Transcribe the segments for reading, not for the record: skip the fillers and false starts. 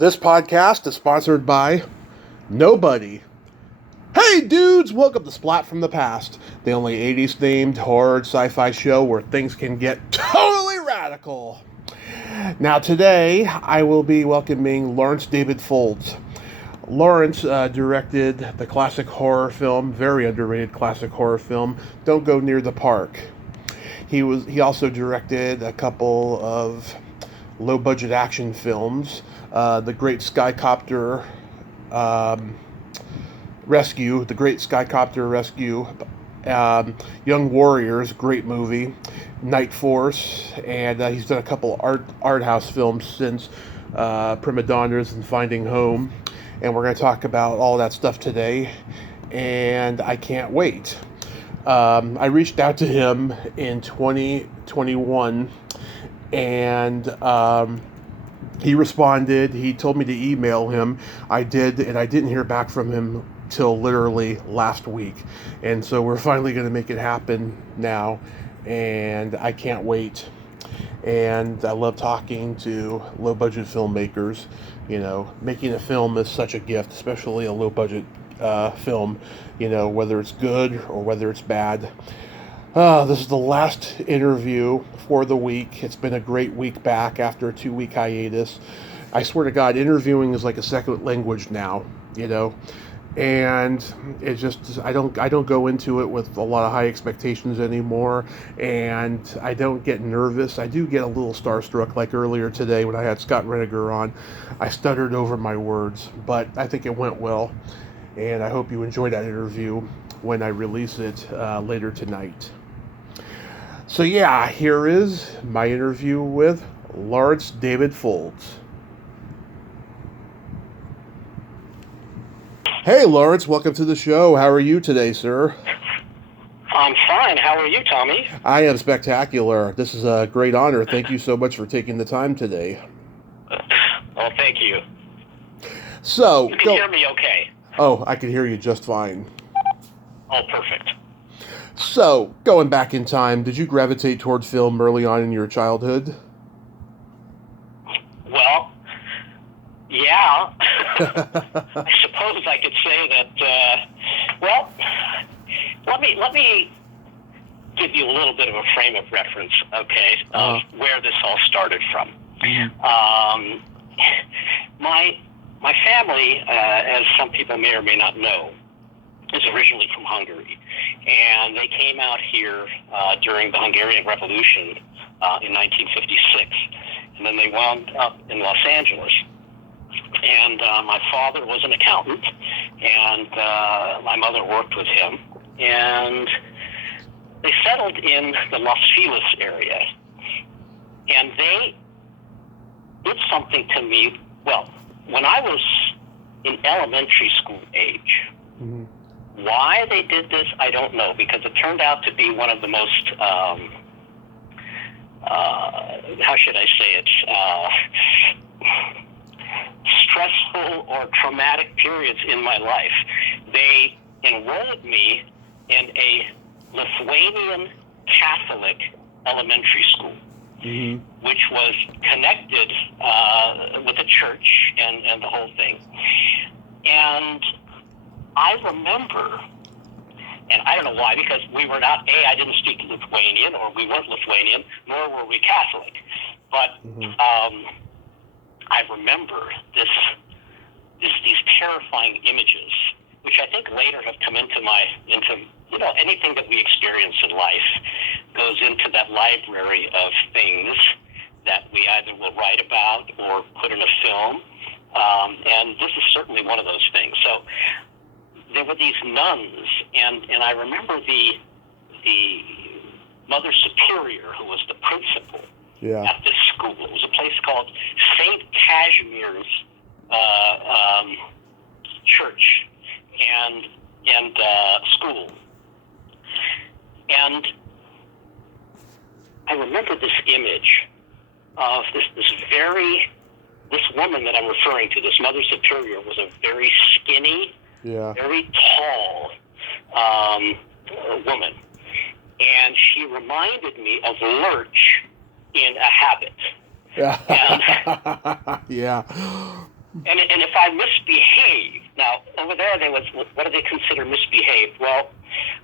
This podcast is sponsored by nobody. Hey dudes, welcome to Splat from the Past, the only 80s themed horror sci-fi show where things can get totally radical. Now today, I will be welcoming Lawrence David Folds. Lawrence directed the classic horror film, very underrated classic horror film, Don't Go Near the Park. He also directed a couple of low-budget action films, the Great Skycopter Rescue, the Great Skycopter Rescue, Young Warriors, great movie, NightForce, and he's done a couple art house films since, Prima Donnas and Finding Home, and we're going to talk about all that stuff today, and I can't wait. I reached out to him in 2021, and he responded. He told me to email him. I did, and I didn't hear back from him till literally last week. And so we're finally going to make it happen now, and I can't wait. And I love talking to low-budget filmmakers. You know, making a film is such a gift, especially a low-budget film, you know, whether it's good or whether it's bad. This is the last interview for the week. It's been a great week back after a 2-week hiatus. I swear to God, interviewing is like a second language now, you know, and it just, I don't go into it with a lot of high expectations anymore, and I don't get nervous. I do get a little starstruck, like earlier today when I had Scott Reniger on. I stuttered over my words, but I think it went well, and I hope you enjoyed that interview when I release it later tonight. So yeah, here is my interview with Lawrence David Folds. Hey Lawrence, welcome to the show. How are you today, sir? I'm fine. How are you, Tommy? I am spectacular. This is a great honor. Thank you so much for taking the time today. Well, thank you. So, you can hear me okay? Oh, I can hear you just fine. Oh, perfect. So, going back in time, did you gravitate towards film early on in your childhood? Well, yeah. I suppose I could say that, well, let me give you a little bit of a frame of reference, okay, of where this all started from. Mm-hmm. My family, as some people may or may not know, is originally from Hungary, and they came out here during the Hungarian Revolution in 1956, and then they wound up in Los Angeles. And my father was an accountant, and my mother worked with him, and they settled in the Los Feliz area, and they did something to me. Well, when I was in elementary school age, mm-hmm. Why they did this, I don't know, because it turned out to be one of the most, how should I say it, stressful or traumatic periods in my life. They enrolled me in a Lithuanian Catholic elementary school, mm-hmm. which was connected with a church and the whole thing. And I remember, and I don't know why, because we were not, I didn't speak Lithuanian, or we weren't Lithuanian, nor were we Catholic. But mm-hmm. I remember these terrifying images, which I think later have come into you know, anything that we experience in life goes into that library of things that we either will write about or put in a film. And this is certainly one of those things. So there were these nuns, and I remember the Mother Superior, who was the principal at this school. It was a place called St. Casimir's church and school. And I remember this image of this woman that I'm referring to, this Mother Superior, was a very skinny, very tall woman. And she reminded me of Lurch in a habit. Yeah. Yeah. And if I misbehave, now over there was, what do they consider misbehaved? Well,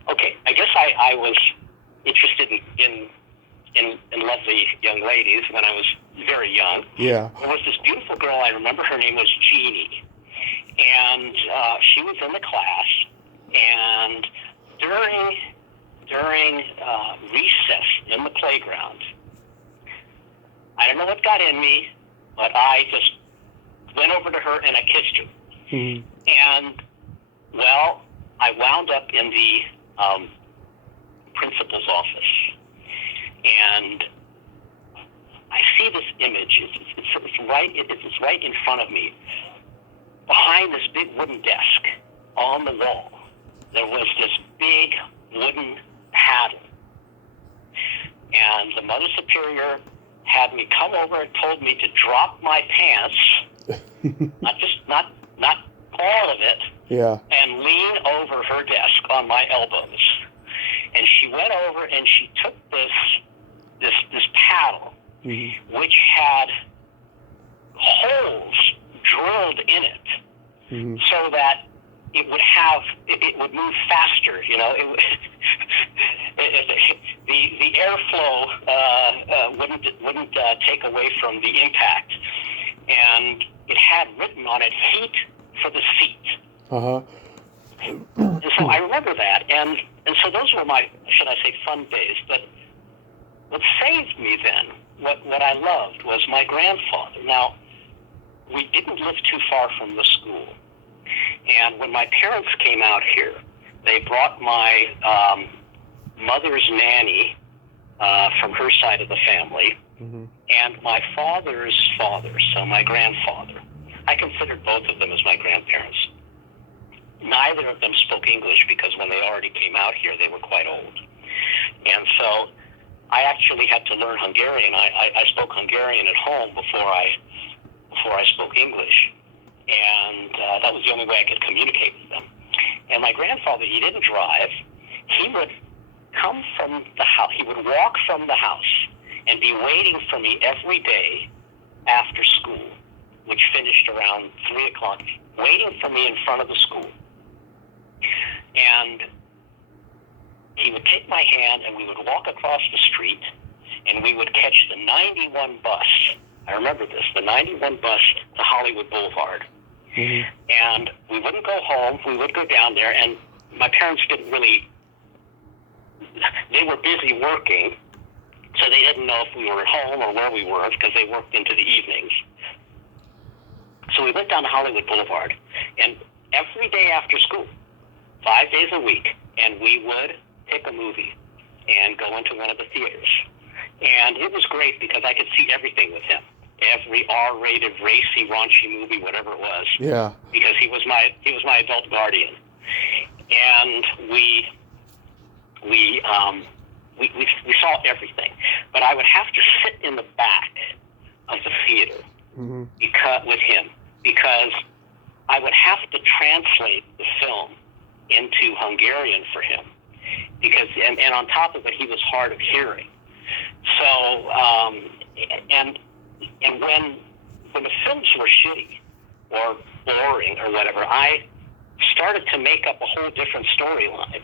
okay, I guess I was interested in lovely young ladies when I was very young. Yeah. There was this beautiful girl, I remember her name was Jeannie, and she was in the class, and during recess in the playground, I don't know what got in me, but I just went over to her and I kissed her. Mm-hmm. And, well, I wound up in the principal's office. And I see this image. It's right in front of me. Behind this big wooden desk on the wall, there was this big wooden paddle. And the Mother Superior had me come over and told me to drop my pants, not all of it, yeah, and lean over her desk on my elbows. And she went over and she took this paddle, mm-hmm. which had holes drilled in it, mm-hmm. so that it would move faster. You know, the airflow wouldn't take away from the impact, and it had written on it "heat for the seat." Uh-huh. And so I remember that, and so those were my, should I say, fun days. But what saved me then, what I loved, was my grandfather. Now, we didn't live too far from the school, and when my parents came out here, they brought my mother's nanny from her side of the family, mm-hmm. and my father's father, so my grandfather. I considered both of them as my grandparents. Neither of them spoke English because when they already came out here, they were quite old. And so I actually had to learn Hungarian. I spoke Hungarian at home before I spoke English. And that was the only way I could communicate with them. And my grandfather, he didn't drive. He would come from the house. He would walk from the house and be waiting for me every day after school, which finished around 3 o'clock, waiting for me in front of the school. And he would take my hand and we would walk across the street and we would catch the 91 bus. I remember this, the 91 bus to Hollywood Boulevard. Mm-hmm. And we wouldn't go home. We would go down there, and my parents didn't really, they were busy working, so they didn't know if we were at home or where we were because they worked into the evenings. So we went down to Hollywood Boulevard, and every day after school, 5 days a week, and we would pick a movie and go into one of the theaters. And it was great because I could see everything with him. Every R-rated, racy, raunchy movie, whatever it was. Yeah. Because he was my adult guardian. And we saw everything. But I would have to sit in the back of the theater mm-hmm. with him because I would have to translate the film into Hungarian for him. Because and on top of it, he was hard of hearing. So and when the films were shitty or boring or whatever, I started to make up a whole different storyline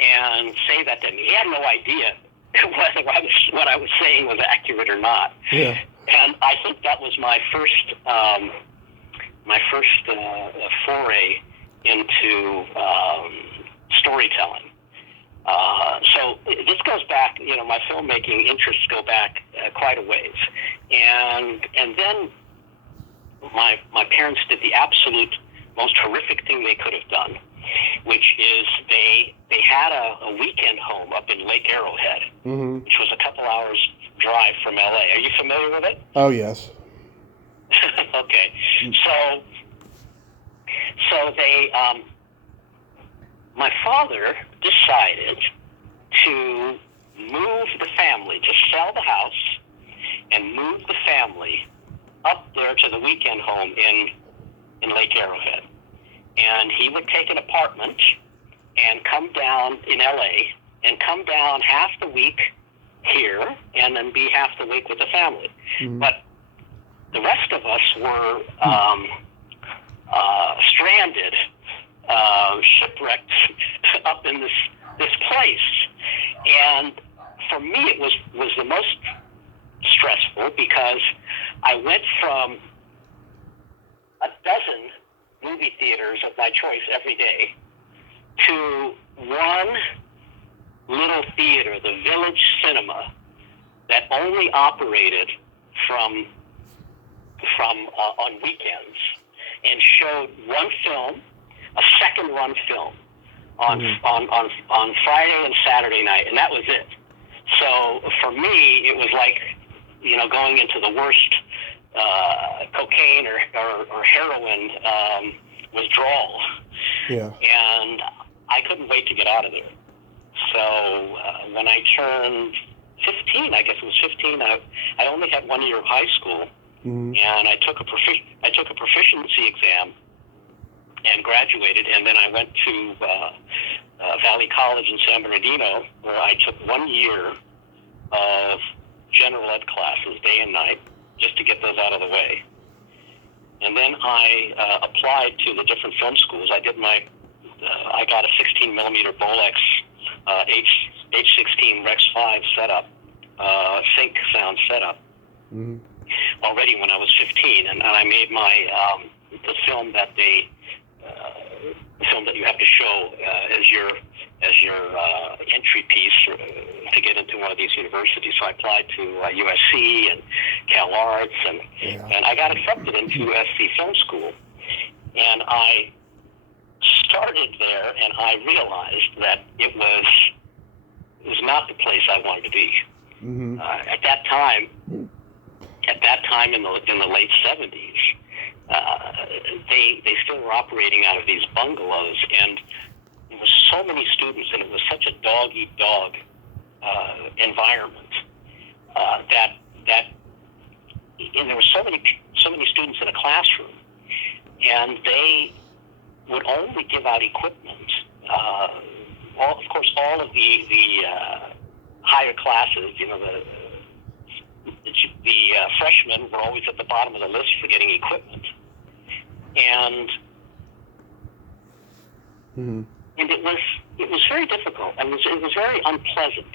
and say that to him. He had no idea whether what I was saying was accurate or not. Yeah. And I think that was my first foray into storytelling. So this goes back, my filmmaking interests go back quite a ways. And then my parents did the absolute most horrific thing they could have done, which is they had a weekend home up in Lake Arrowhead, mm-hmm. which was a couple hours drive from LA. Are you familiar with it? Oh, yes. Okay. So they, my father decided to move the family, to sell the house and move the family up there to the weekend home in Lake Arrowhead. And he would take an apartment and come down in LA and come down half the week here and then be half the week with the family. Mm-hmm. But the rest of us were stranded, shipwrecked up in this place. And for me, it was the most stressful because I went from a dozen movie theaters of my choice every day to one little theater, the Village Cinema, that only operated from on weekends and showed one film, a second-run film, on Friday and Saturday night, and that was it. So for me, it was like, going into the worst cocaine or heroin withdrawal. Yeah. And I couldn't wait to get out of there. So when I turned 15, I guess it was 15, I only had 1 year of high school, and I took a proficiency exam and graduated, and then I went to Valley College in San Bernardino, where I took 1 year of general ed classes, day and night, just to get those out of the way. And then I applied to the different film schools. I got a 16 millimeter Bolex H16 Rex 5 setup, sync sound setup, already when I was 15, and I made my the film that the film that you have to show as your entry piece to get into one of these universities. So I applied to USC and Cal Arts, and I got accepted into USC Film School, and I started there, and I realized that it was not the place I wanted to be. At that time in the late 70s, they still were operating out of these bungalows, and there was so many students, and it was such a dog-eat-dog environment that and there were so many students in a classroom, and they would only give out equipment. Of course, all of the higher classes, the freshmen were always at the bottom of the list for getting equipment, and it was very difficult, and it was very unpleasant.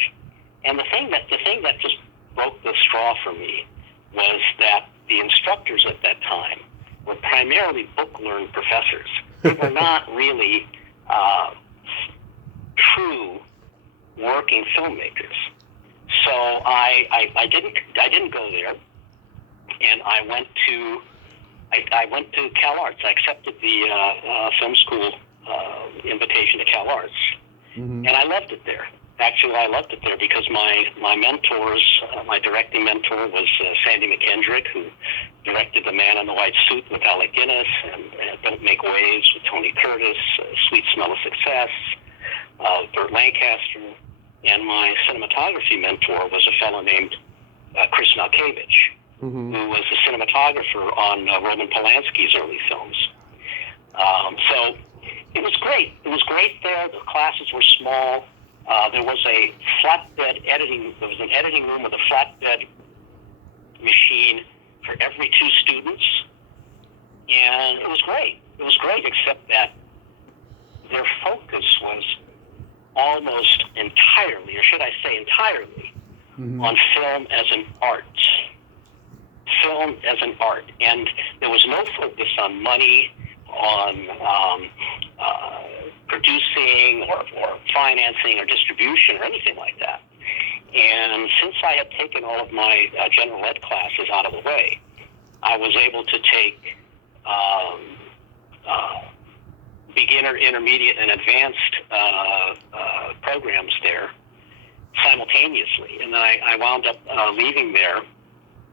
And the thing that just broke the straw for me was that the instructors at that time were primarily book-learned professors. They were not really true working filmmakers. So I didn't go there, and I went to Cal Arts. I accepted the film school invitation to Cal Arts, and I loved it there. Actually, I loved it there because my mentors, my directing mentor was Sandy McKendrick, who directed The Man in the White Suit with Alec Guinness, and Don't Make Waves with Tony Curtis, Sweet Smell of Success, Burt Lancaster, and my cinematography mentor was a fellow named Chris Malkevich, who was the cinematographer on Roman Polanski's early films. So it was great. It was great there. The classes were small. There was a flatbed editing. There was an editing room with a flatbed machine for every 2 students, and it was great. It was great, except that their focus was almost entirely, or should I say entirely, on film as an art. Film as an art, and there was no focus on money, on producing or financing or distribution or anything like that. And since I had taken all of my general ed classes out of the way, I was able to take beginner, intermediate, and advanced programs there simultaneously. And then I wound up leaving there.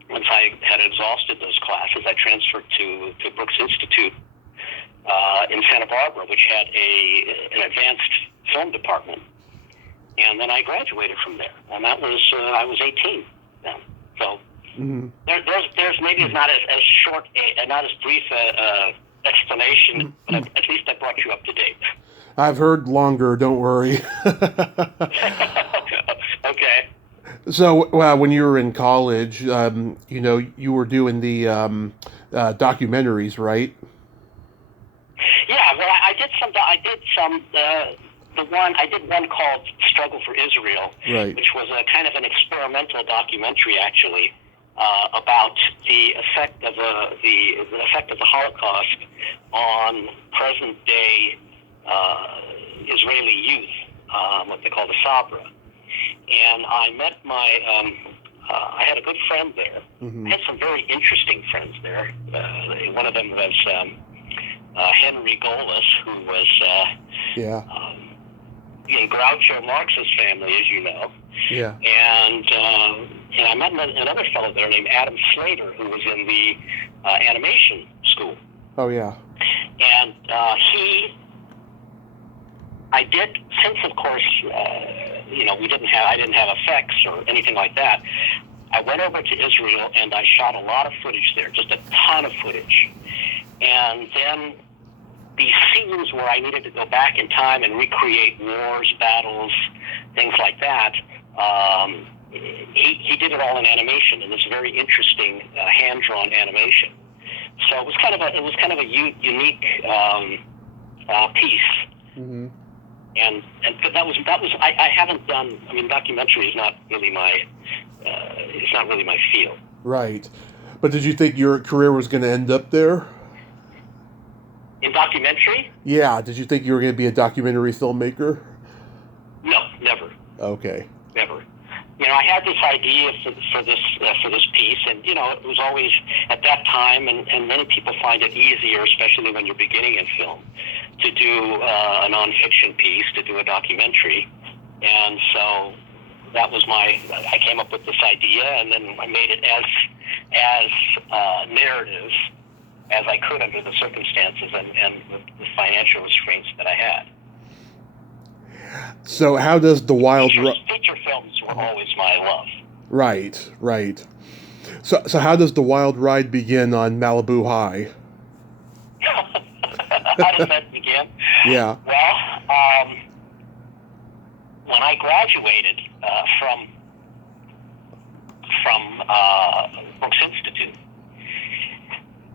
Once I had exhausted those classes, I transferred to Brooks Institute in Santa Barbara, which had an advanced film department. And then I graduated from there, and that was I was 18 then. So there's maybe not as short, not as brief explanation, but at least I brought you up to date. I've heard longer. Don't worry. Okay. So when you were in college, you were doing the documentaries, right? did some. I did one called "Struggle for Israel," Right. which was a kind of an experimental documentary, actually, about the effect of the Holocaust on present day Israeli youth, what they call the Sabra. And I met I had a good friend there. Mm-hmm. I had some very interesting friends there. One of them was Henry Golis, who was Yeah. in Groucho Marx's family, as you know. Yeah. And I met another fellow there named Adam Slater, who was in the animation school. Oh yeah. And since of course, I didn't have effects or anything like that. I went over to Israel and I shot a lot of footage there, just a ton of footage. And then these scenes where I needed to go back in time and recreate wars, battles, things like that, he did it all in animation, in this very interesting hand-drawn animation. So it was kind of a unique piece. Mm-hmm. And that was I haven't done. I mean, documentary is not really my field. Right. But did you think your career was going to end up there? In documentary? Yeah. Did you think you were going to be a documentary filmmaker? No, never. Okay. Never. I had this idea for this piece, and it was always at that time, and many people find it easier, especially when you're beginning in film, to do a nonfiction piece, to do a documentary, and so that was I came up with this idea, and then I made it as narrative as I could under the circumstances and the financial restraints that I had. So how does the wild feature films were always my love. Right. So how does the wild ride begin on Malibu High? How does that begin? Yeah. Well, when I graduated from Brooks Institute,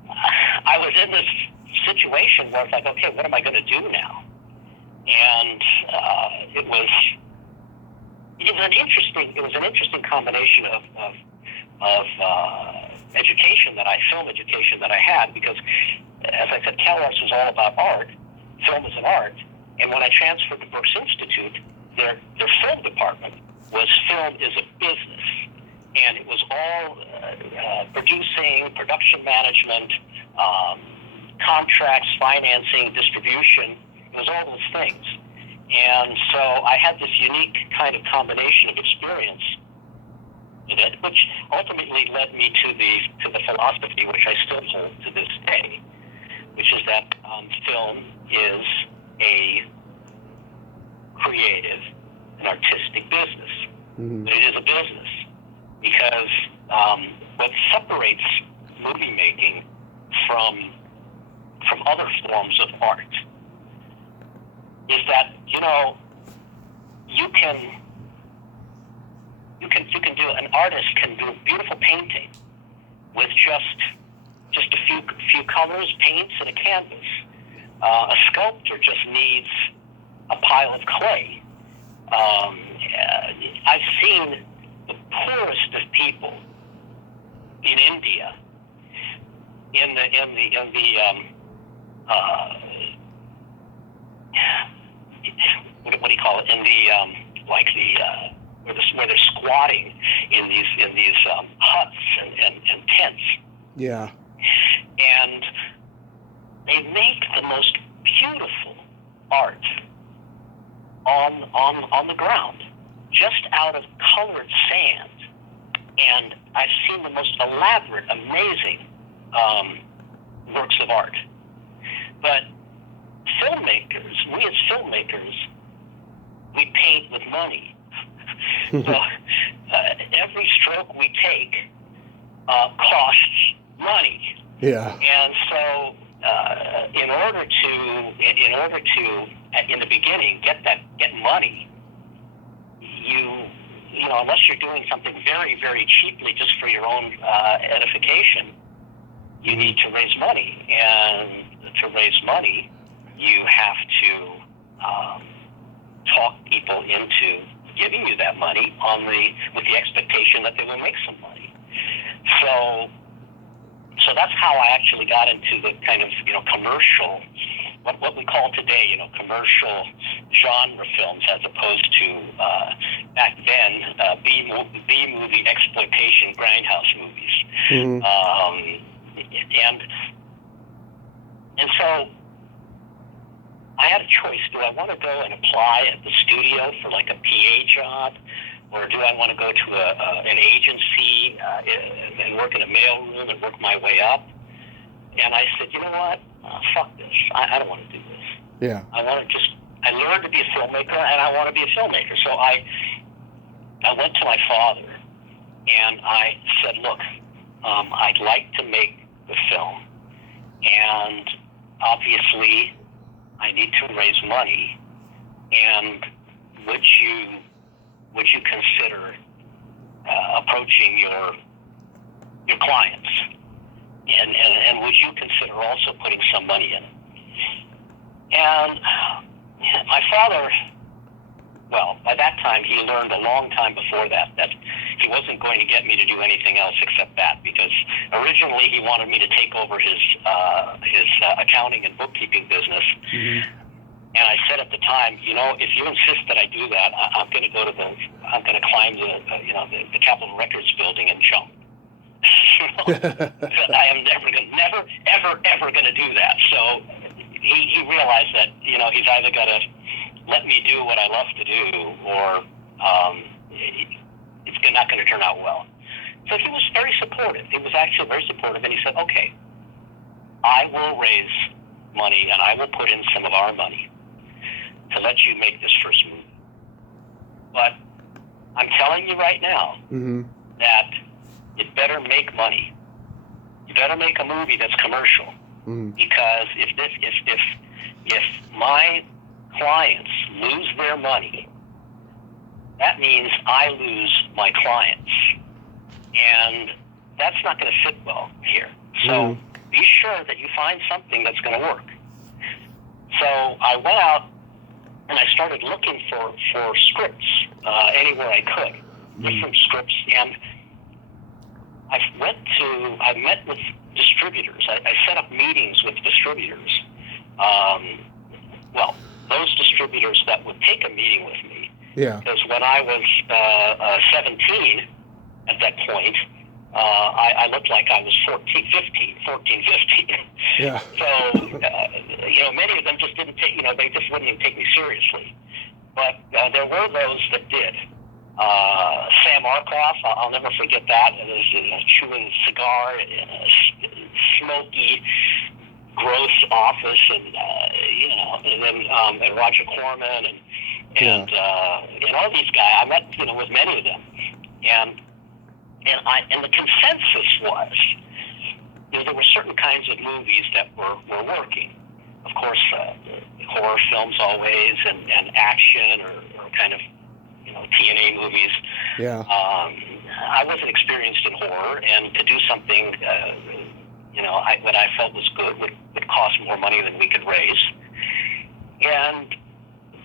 I was in this situation where it's like, okay, what am I going to do now? And it was an interesting combination of film education that I had, because, as I said, CalArts was all about art. Film is an art. And when I transferred to Brooks Institute, their film department was film is a business. And it was all producing, production management, contracts, financing, distribution. It was all those things. And so I had this unique kind of combination of experience in it, which ultimately led me to the philosophy, which I still hold to this day, which is that film is a creative and artistic business. Mm-hmm. But it is a business because what separates movie making from other forms of art is that an artist can do a beautiful painting with just a few colors, paints, and a canvas. A sculptor just needs a pile of clay. I've seen the poorest of people in India what do you call it? Where they're squatting in these huts and tents. Yeah. And they make the most beautiful art on the ground, just out of colored sand. And I've seen the most elaborate, amazing works of art. But we as filmmakers, we paint with money. So every stroke we take costs money. Yeah. And so in order to in the beginning get money, unless you're doing something very, very cheaply just for your own edification, you need to raise money. And to raise money, you have to talk people into giving you that money with the expectation that they will make some money. So that's how I actually got into the kind of, commercial, what we call today, commercial genre films, as opposed to back then B-movie exploitation grindhouse movies. Mm-hmm. And so I had a choice. Do I want to go and apply at the studio for like a PA job, or do I want to go to an agency and work in a mailroom and work my way up? And I said, you know what? Fuck this. I don't want to do this. Yeah. I learned to be a filmmaker, and I want to be a filmmaker. So I went to my father, and I said, look, I'd like to make the film, and obviously I need to raise money, and would you consider approaching your clients, and would you consider also putting some money in? And my father, well, by that time he learned a long time before that he wasn't going to get me to do anything else except that, because originally he wanted me to take over his accounting and bookkeeping business. Mm-hmm. And I said at the time, if you insist that I do that, I'm going to climb the Capitol Records building and jump. I am never, ever going to do that. So he realized that, he's either got to let me do what I love to do, or it's not going to turn out well. So he was very supportive. He was actually very supportive, and he said, okay, I will raise money, and I will put in some of our money to let you make this first movie. But I'm telling you right now, mm-hmm. that it better make money. You better make a movie that's commercial, mm-hmm. because if my clients lose their money, that means I lose my clients, and that's not going to sit well here. So mm-hmm. be sure that you find something that's going to work. So I went out and I started looking for scripts anywhere I could, mm-hmm. different scripts, and I met with distributors. I set up meetings with distributors. Those distributors that would take a meeting with me. Yeah. Because when I was 17 at that point, I looked like I was 14, 15. Yeah. So, many of them just didn't take, they just wouldn't even take me seriously. But there were those that did. Sam Arkoff, I'll never forget that. It was chewing a cigar in a smoky, gross office, and then Roger Corman and all these guys. I met with many of them, and the consensus was, there were certain kinds of movies that were working. Of course, horror films always, and action or kind of TNA movies. Yeah. I wasn't experienced in horror, and to do something, what I felt was good would cost more money than we could raise. And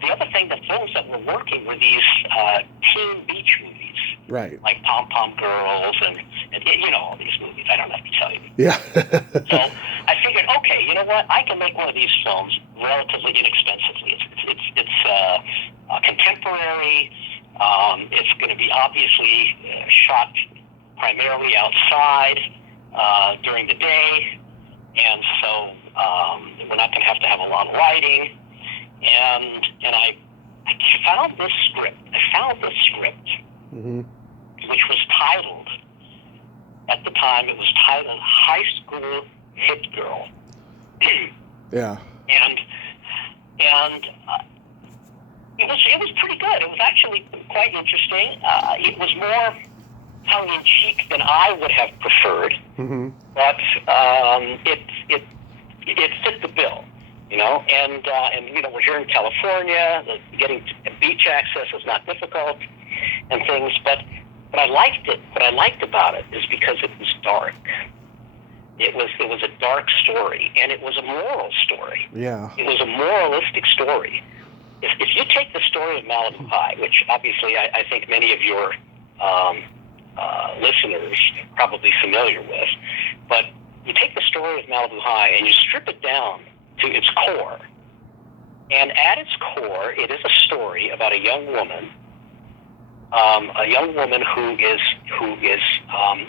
the other thing, the films that were working were these teen beach movies. Right. Like Pom Pom Girls and all these movies. I don't have to tell you. Yeah. So I figured, okay, you know what? I can make one of these films relatively inexpensively. It's contemporary. It's going to be obviously shot primarily outside during the day, and so we're not going to have a lot of lighting. And I found this script. Mm-hmm. Which was titled, at the time, it was titled High School Hit Girl. Yeah. And it was pretty good. It was actually quite interesting. It was more tongue-in-cheek than I would have preferred, mm-hmm. but it fit the bill, and we're here in California. Getting beach access is not difficult, and things. But I liked it. What I liked about it is because it was dark. It was a dark story, and it was a moral story. Yeah. It was a moralistic story. If you take the story of Malibu High, which obviously I think many of your listeners are probably familiar with, but you take the story of Malibu High and you strip it down to its core, and at its core, it is a story about a young woman who is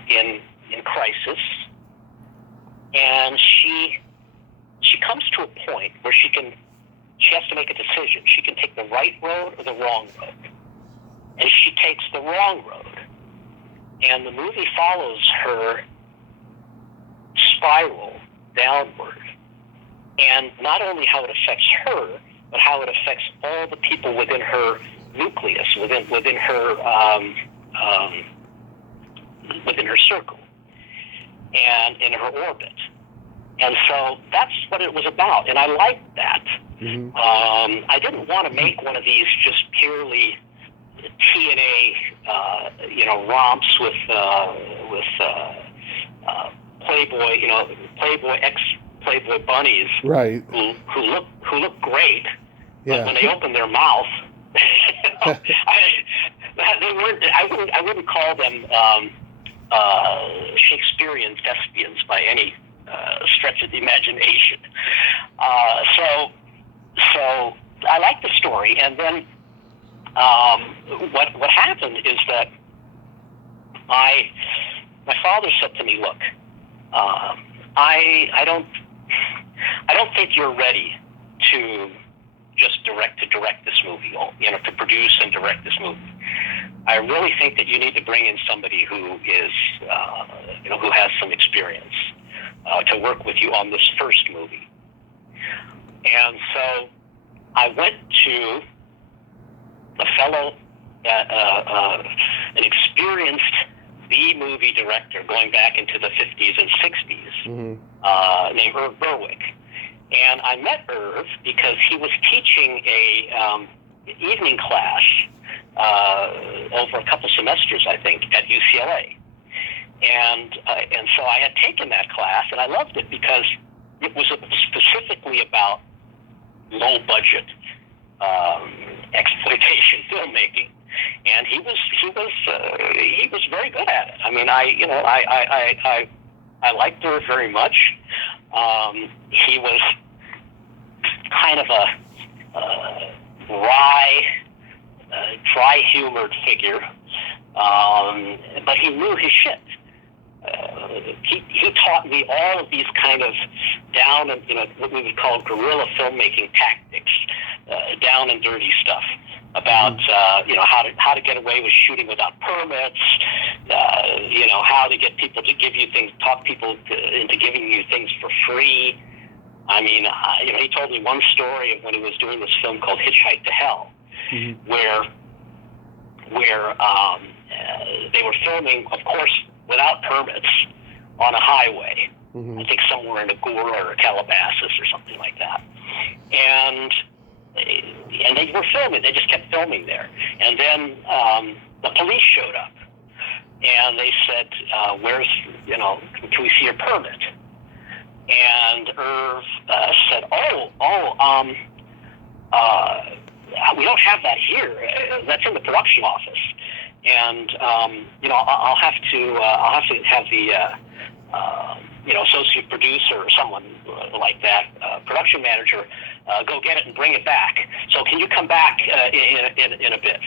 in crisis, and she comes to a point where she has to make a decision. She can take the right road or the wrong road, and she takes the wrong road. And the movie follows her spiral downward, and not only how it affects her, but how it affects all the people within her nucleus, within her circle, and in her orbit. And so that's what it was about, and I liked that. Mm-hmm. I didn't want to make one of these just purely TNA, romps with Playboy ex-Playboy bunnies, right? Who look great, yeah. but when they open their mouth, I wouldn't call them Shakespearean thespians by any stretch of the imagination. So I like the story, and then what happened is that my father said to me, "Look, I don't think you're ready to just direct this movie, to produce and direct this movie. I really think that you need to bring in somebody who is, who has some experience to work with you on this first movie." And so I went to a fellow, an experienced B-movie director going back into the 50s and 60s, mm-hmm. Named Irv Berwick. And I met Irv because he was teaching a evening class over a couple semesters, I think, at UCLA. And so I had taken that class, and I loved it because it was specifically about low-budget exploitation filmmaking, and he was very good at it. I mean, I liked Irv very much. He was kind of a dry-humored figure, but he knew his shit. He taught me all of these kind of down and what we would call guerrilla filmmaking tactics, down and dirty stuff about how to get away with shooting without permits, how to get people to give you things, talk people into giving you things for free. I mean, he told me one story of when he was doing this film called Hitchhike to Hell, mm-hmm. where they were filming, of course, without permits on a highway. Mm-hmm. I think somewhere in Agoura or Calabasas or something like that. And they were filming. They just kept filming there. And then the police showed up, and they said, can we see your permit? And Irv said, we don't have that here. That's in the production office. And I'll have to have the associate producer or someone like that, production manager, go get it and bring it back. So can you come back in a bit?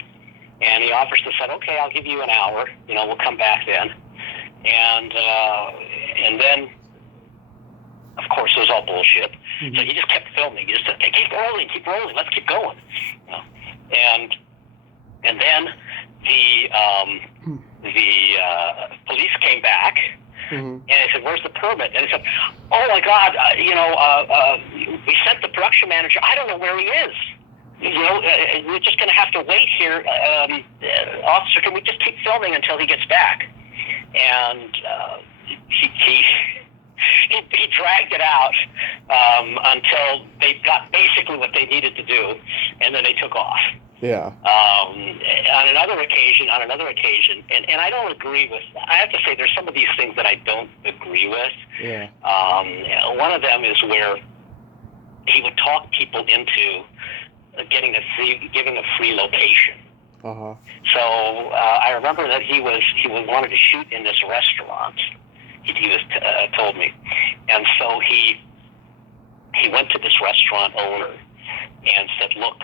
And the officer said, "Okay, I'll give you an hour. We'll come back then." And then, of course, it was all bullshit. Mm-hmm. So he just kept filming. He just said, "Hey, keep rolling. Let's keep going." And then the police came back, mm-hmm. and they said, "Where's the permit?" And they said, "Oh my God, we sent the production manager. I don't know where he is. We're just going to have to wait here. Officer, can we just keep filming until he gets back?" And he dragged it out until they got basically what they needed to do, and then they took off. Yeah. On another occasion, and I don't agree with. I have to say, there's some of these things that I don't agree with. Yeah. One of them is where he would talk people into giving a free location. Uh-huh. So I remember that he wanted to shoot in this restaurant. He was told me, and so he went to this restaurant owner and said, "Look,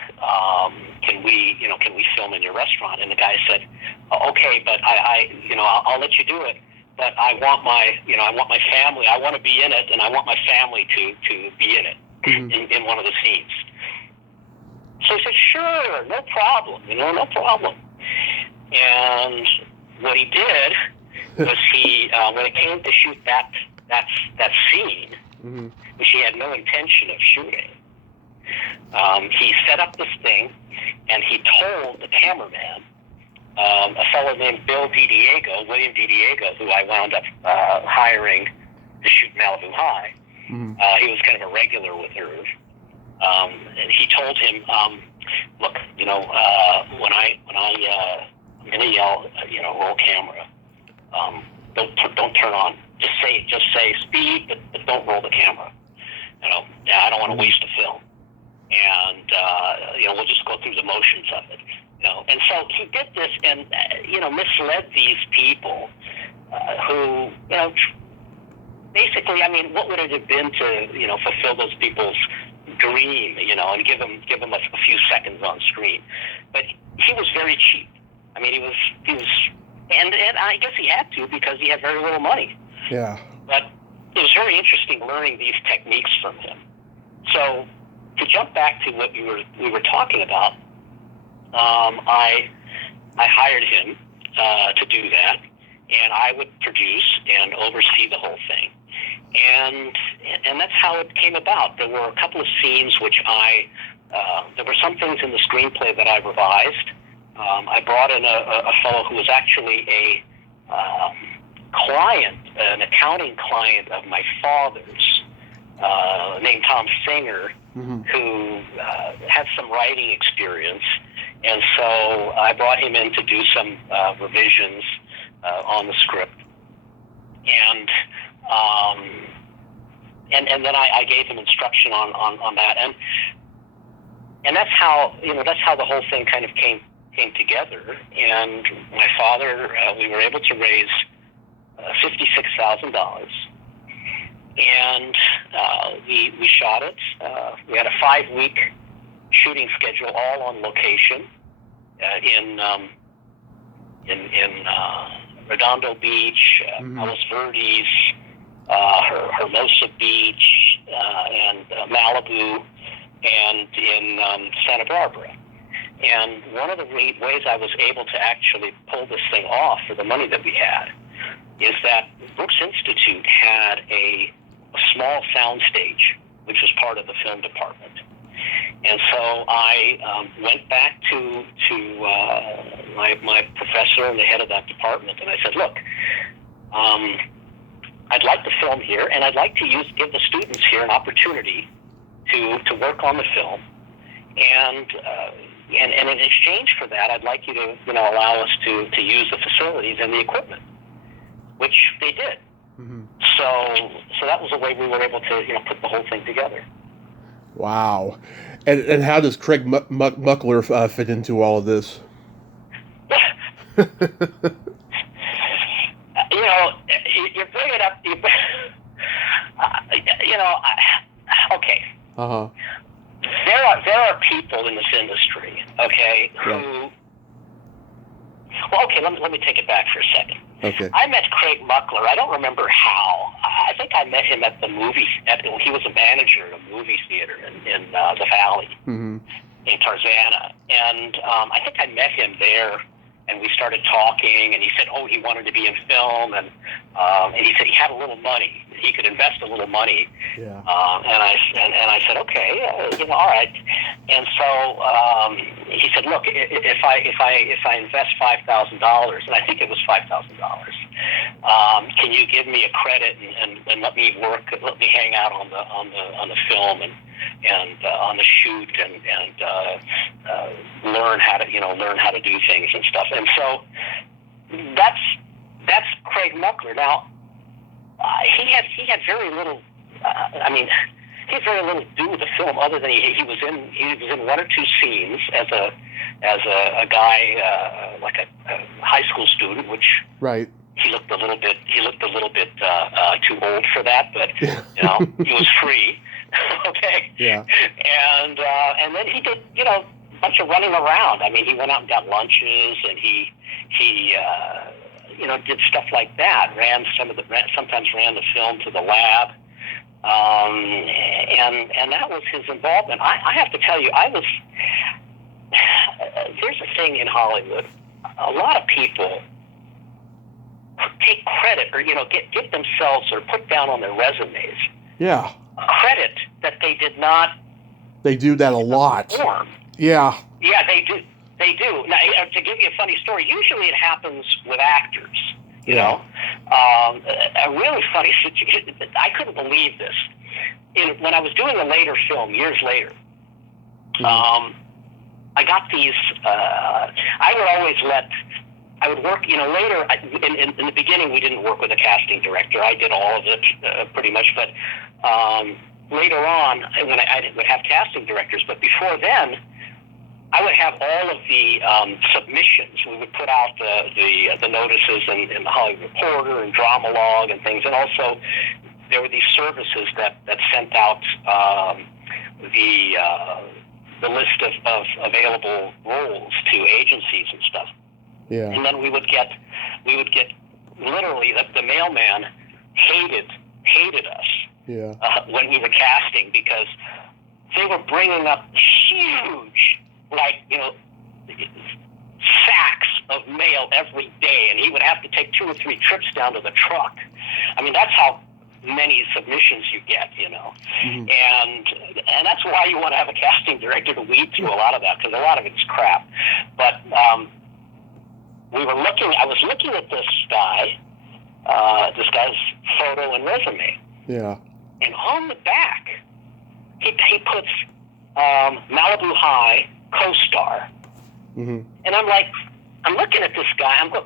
can we film in your restaurant?" And the guy said, "Okay, but I'll let you do it, but I want my family. I want to be in it, and I want my family to be in it in one of the scenes." So he said, "Sure, no problem, no problem." And what he did was when it came to shoot that scene, which he had no intention of shooting, he set up this thing, and he told the cameraman, a fellow named William D. Diego, who I wound up hiring to shoot Malibu High. He was kind of a regular with Irv. And he told him, "Look, when I'm going to yell, roll camera. Don't turn on. Just say speed, but don't roll the camera. I don't want to waste the film. And we'll just go through the motions of it. And so he did this, and misled these people who, basically, I mean, what would it have been to fulfill those people's dream, and give them a few seconds on screen? But he was very cheap. I mean, he was, and I guess he had to, because he had very little money. Yeah. But it was very interesting learning these techniques from him. So to jump back to what we were talking about, I hired him to do that, and I would produce and oversee the whole thing. And that's how it came about. There were a couple of scenes which there were some things in the screenplay that I revised. I brought in a fellow who was actually a client, an accounting client of my father's, named Tom Singer, who had some writing experience. And so I brought him in to do some revisions on the script. And then I gave him instruction on that. And that's how the whole thing kind of came together. And my father, we were able to raise $56,000, and we shot it. We had a 5-week shooting schedule, all on location, in Redondo Beach, Palos Verdes, Hermosa Beach, and Malibu, and in Santa Barbara. And one of the ways I was able to actually pull this thing off for the money that we had is that Brooks Institute had a small soundstage, which was part of the film department. And so I went back to my professor and the head of that department, and I said, "Look, I'd like to film here, and I'd like to give the students here an opportunity to work on the film, and in exchange for that, I'd like you to allow us to use the facilities and the equipment," which they did. So that was the way we were able to put the whole thing together. Wow. And how does Craig Muckler fit into all of this? You bring it up. Okay. There are people in this industry, okay, who. Well, okay. Let me take it back for a second. Okay. I met Craig Muckler. I don't remember how. I think I met him at the movie. He was a manager at a movie theater in the Valley, in Tarzana, and I think I met him there. And we started talking, and he said, "Oh, he wanted to be in film," and he said he had a little money, he could invest a little money. Yeah. And I said, "Okay, all right." And so he said, "Look, if I invest $5,000, and I think it was $5,000, can you give me a credit and let me hang out on the film on the shoot and learn how to do things and stuff. And so that's Craig Muckler. Now he had very little. He had very little to do with the film, other than he was in one or two scenes as a guy like a high school student, which right. He looked a little bit too old for that, but he was free. Okay. Yeah. And then he did a bunch of running around. I mean, he went out and got lunches, and he did stuff like that. Sometimes ran the film to the lab. And that was his involvement. I have to tell you, there's a thing in Hollywood. A lot of people take credit or, get themselves or put down on their resumes. Yeah. Credit that they did not. They do that a lot. Perform. Yeah. Yeah, they do. They do. Now, to give you a funny story, usually it happens with actors. You know, a really funny situation. I couldn't believe this. When I was doing a later film, years later, I got these. I would work. Later in the beginning, we didn't work with a casting director. I did all of it pretty much. But later on, when I would have casting directors, but before then, I would have all of the submissions. We would put out the notices in the Hollywood Reporter and Drama Log and things, and also there were these services that sent out the list of available roles to agencies and stuff. Yeah. And then we would get literally the mailman hated us. Yeah. When we were casting, because they were bringing up huge, sacks of mail every day, and he would have to take 2 or 3 trips down to the truck. I mean, that's how many submissions you get, Mm-hmm. And that's why you want to have a casting director to weed through a lot of that, because a lot of it's crap. But I was looking at this guy's photo and resume. Yeah. And on the back, he puts Malibu High co-star. Mm-hmm. And I'm looking at this guy. I'm going,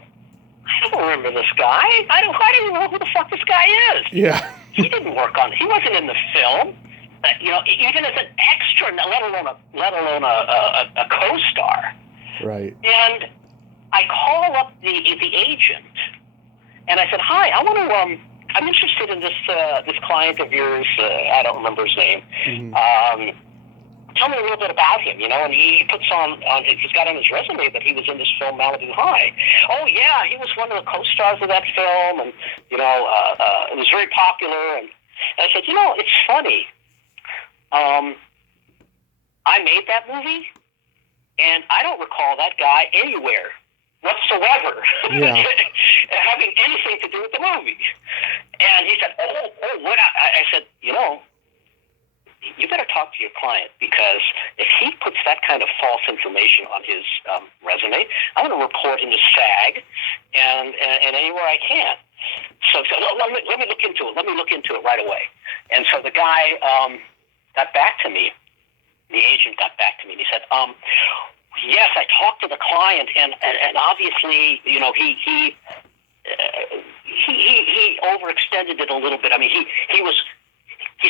I don't remember this guy. I don't even know who the fuck this guy is. Yeah. He wasn't in the film. Even as an extra, let alone a co-star. Right. And I call up the agent, and I said, "Hi, I'm interested in this client of yours. I don't remember his name. Mm-hmm. Tell me a little bit about him, And he puts he's got on his resume that he was in this film Malibu High. Oh yeah, he was one of the co-stars of that film, and it was very popular. And I said, it's funny. I made that movie, and I don't recall that guy anywhere whatsoever having anything to do with the movie. And he said, oh, what? I said, you better talk to your client, because if he puts that kind of false information on his resume, I'm going to report him to SAG and anywhere I can. So let me look into it. Let me look into it right away. And so the guy got back to me. The agent got back to me, and he said, yes, I talked to the client, and obviously, he overextended it a little bit. I mean, he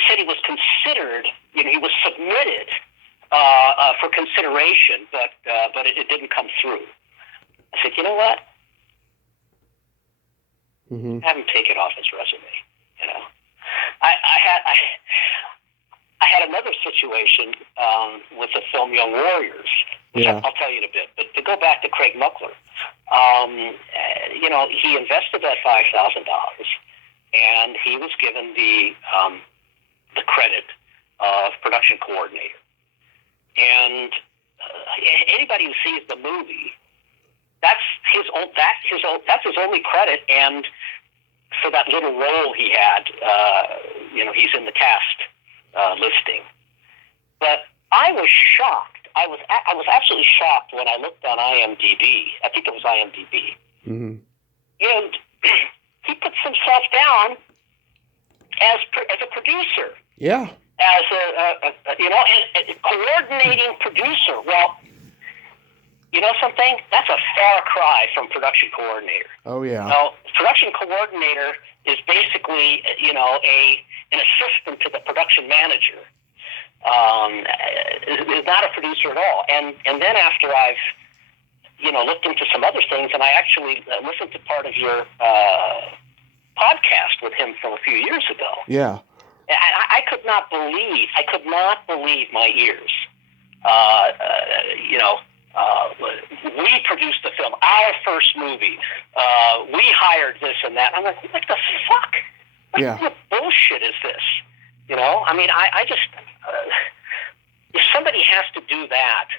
said he was considered, he was submitted for consideration, but it didn't come through. I said, you know what? Mm-hmm. Have him take it off his resume. I had another situation with the film Young Warriors, which I'll tell you in a bit. But to go back to Craig Muckler, he invested that $5,000, and he was given the credit of production coordinator. And anybody who sees the movie, that's his only credit. And for that little role he had, he's in the cast listing. But I was shocked. I was absolutely shocked when I looked on IMDb. I think it was IMDb. Mm-hmm. And he puts himself down as a producer. Yeah. as and coordinating producer. Well, you know something? That's a far cry from production coordinator. Oh yeah. Well, production coordinator is basically, an assistant to the production manager. Is not a producer at all. And then after I've, looked into some other things, and I actually listened to part of your podcast with him from a few years ago. Yeah. I could not believe my ears. We produced the film, our first movie. We hired this and that. I'm like, what the fuck? What kind of bullshit is this? I just, if somebody has to do that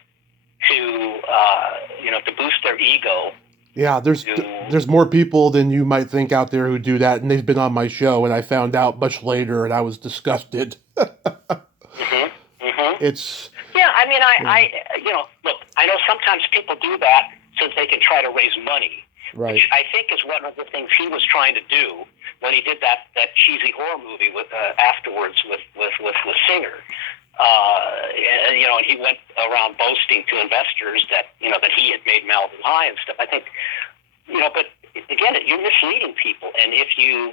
to boost their ego. Yeah, there's more people than you might think out there who do that, and they've been on my show, and I found out much later, and I was disgusted. It's... Yeah, look, I know sometimes people do that since they can try to raise money. Right. Which I think is one of the things he was trying to do when he did that cheesy horror movie afterwards with Singer. And he went around boasting to investors that he had made Malibu High and stuff. I think, but again, you're misleading people. And if you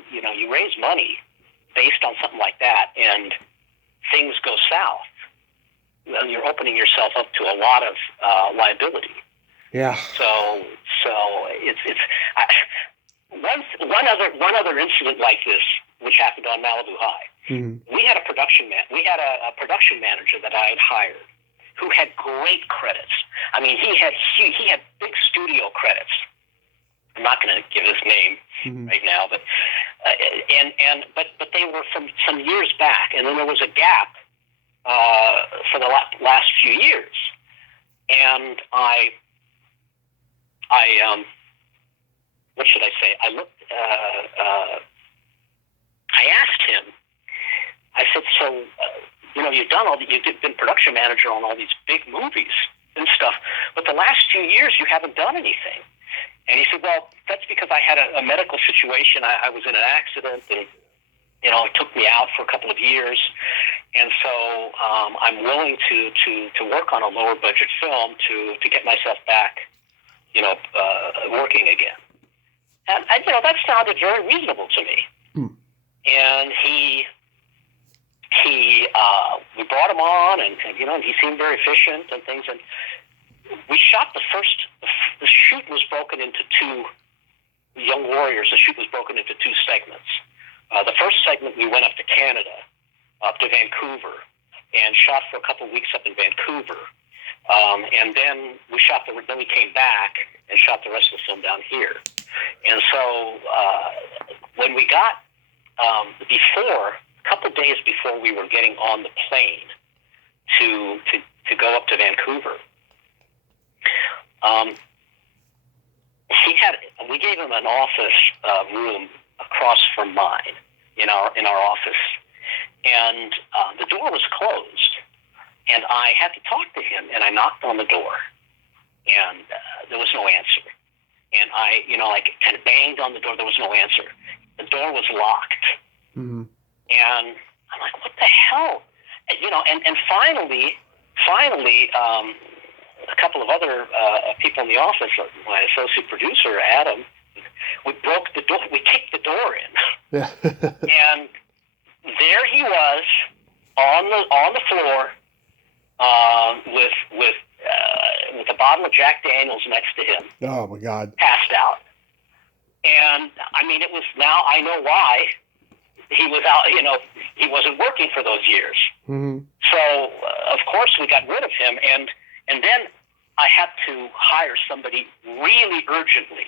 raise money based on something like that and things go south, well, you're opening yourself up to a lot of liability. Yeah. So it's one other incident like this, which happened on Malibu High. Mm-hmm. We had a production manager that I had hired who had great credits. I mean, he had big studio credits. I'm not going to give his name right now, but but they were from some years back, and then there was a gap for the last few years, and I what should I say? I looked. I asked him. I said, "So, you've been production manager on all these big movies and stuff, but the last few years you haven't done anything." And he said, "Well, that's because I had a medical situation. I was in an accident, and it took me out for a couple of years, and so I'm willing to work on a lower budget film to get myself back, working again." And that sounded very reasonable to me. And we brought him on, and he seemed very efficient and things. And we shot the shoot was broken into two, Young Warriors. The shoot was broken into two segments. The first segment, we went up to Canada, up to Vancouver, and shot for a couple of weeks up in Vancouver. And then then we came back and shot the rest of the film down here. And so when we got a couple days before we were getting on the plane to go up to Vancouver, we gave him an office room across from mine in our office, and the door was closed, and I had to talk to him, and I knocked on the door, and there was no answer, and I kind of banged on the door. There was no answer. The door was locked. Mm-hmm. And I'm like, what the hell? And finally, a couple of other people in the office, my associate producer, Adam, we broke the door. We kicked the door in. Yeah. And there he was on the floor with a bottle of Jack Daniels next to him. Oh, my God. Passed out. And, it was, now I know why he was out, he wasn't working for those years. Mm-hmm. So, of course, we got rid of him. And then I had to hire somebody really urgently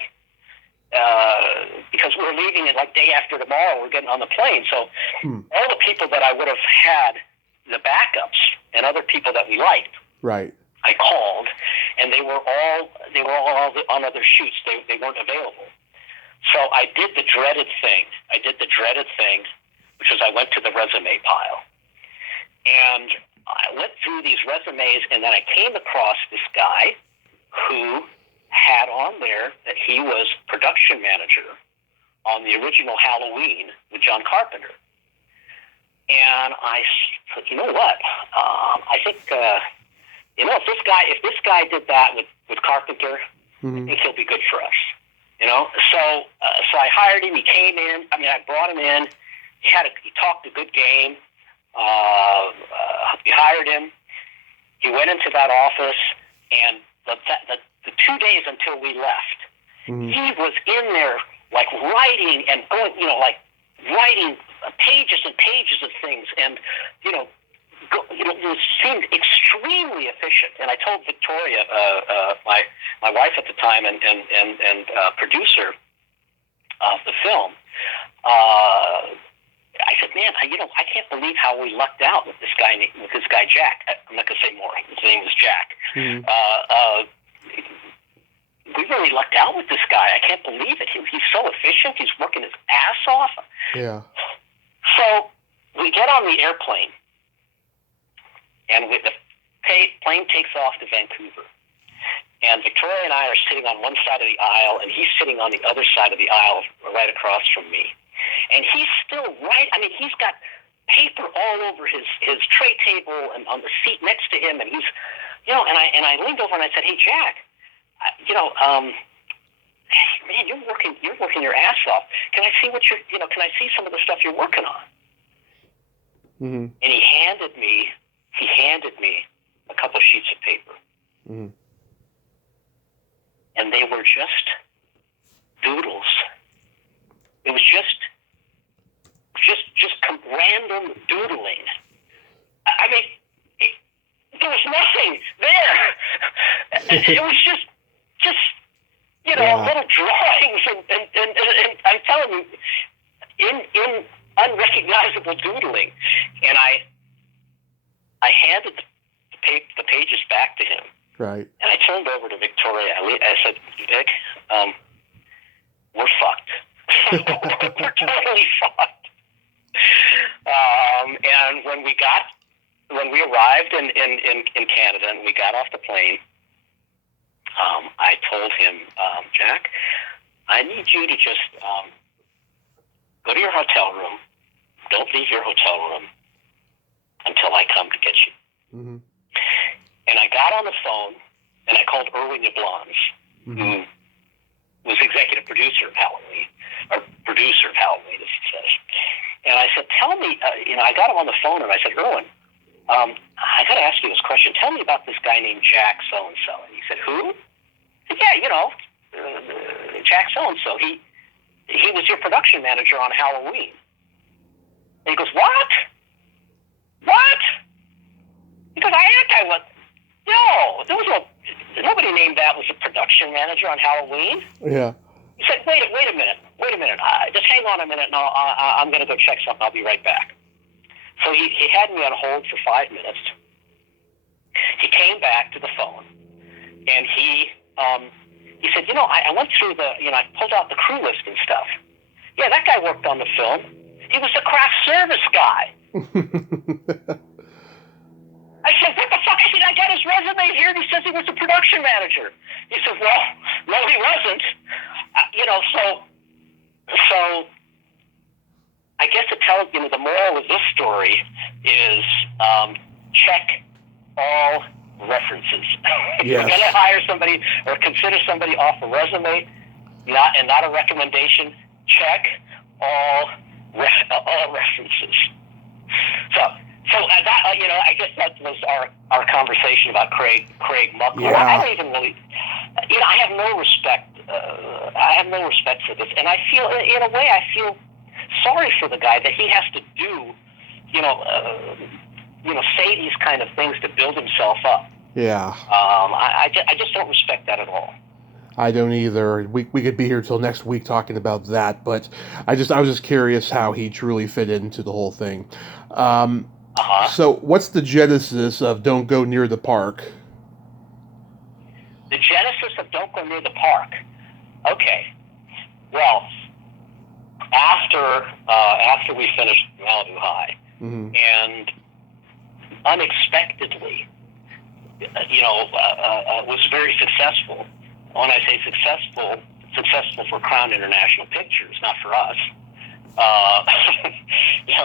because we're leaving it like day after tomorrow. We're getting on the plane. So all the people that I would have had, the backups and other people that we liked, right, I called, and they were all on other shoots. They weren't available. So I did the dreaded thing, which was I went to the resume pile. And I went through these resumes, and then I came across this guy who had on there that he was production manager on the original Halloween with John Carpenter. And I said, you know what? I think, if this guy did that with Carpenter, I think he'll be good for us. So I hired him. He came in. I brought him in. He talked a good game. We hired him. He went into that office, and the 2 days until we left, he was in there like writing and going, writing pages and pages of things, and it seemed extremely efficient. And I told Victoria, my wife at the time and producer of the film, I said, man, I can't believe how we lucked out with this guy Jack. I'm not going to say more. His name was Jack. We really lucked out with this guy. I can't believe it. He's so efficient. He's working his ass off. Yeah. So we get on the airplane, and the plane takes off to Vancouver. And Victoria and I are sitting on one side of the aisle, and he's sitting on the other side of the aisle right across from me. And he's still he's got paper all over his tray table and on the seat next to him. And he's, and I leaned over and I said, hey, Jack, man, you're working your ass off. Can I see can I see some of the stuff you're working on? And he handed me a couple of sheets of paper. And they were just doodles. It was just random doodling. There was nothing there. It was just little drawings and I'm telling you, in unrecognizable doodling. And I handed the pages back to him. Right. And I turned over to Victoria. I said, Vic, we're fucked. We're totally fucked. And when we arrived in Canada and we got off the plane, I told him, Jack, I need you to just go to your hotel room. Don't leave your hotel room until I come to get you. And I got on the phone and I called Erwin Yablans, who was executive producer of Halloween, or producer of Halloween, as it says. And I said, tell me, I got him on the phone and I said, Erwin, I got to ask you this question. Tell me about this guy named Jack so-and-so. And he said, who? I said, yeah, Jack so-and-so. He was your production manager on Halloween. And he goes, what? He goes, I was, no, there was nobody named that was a production manager on Halloween. Yeah. He said, wait a minute. Just hang on a minute, and I'm going to go check something. I'll be right back. So he had me on hold for 5 minutes. He came back to the phone, and he said, I went through I pulled out the crew list and stuff. Yeah, that guy worked on the film. He was the craft service guy. I said, what the fuck? I said, I got his resume here, and he says he was a production manager. He says, well, no, he wasn't. So I guess to tell, the moral of this story is check all references. If you're going to hire somebody or consider somebody off a resume, not a recommendation, check all references. So that I guess that was our conversation about Craig Muckler. Yeah. I don't even really, I have no respect. I have no respect for this, and I feel, in a way, sorry for the guy that he has to do, say these kind of things to build himself up. Yeah. I just don't respect that at all. I don't either. We could be here till next week talking about that, but I was just curious how he truly fit into the whole thing. So what's the genesis of Don't Go Near the Park? The genesis of Don't Go Near the Park. Okay. Well, after we finished Malibu High, and unexpectedly, was very successful. When I say successful for Crown International Pictures, not for us. Uh,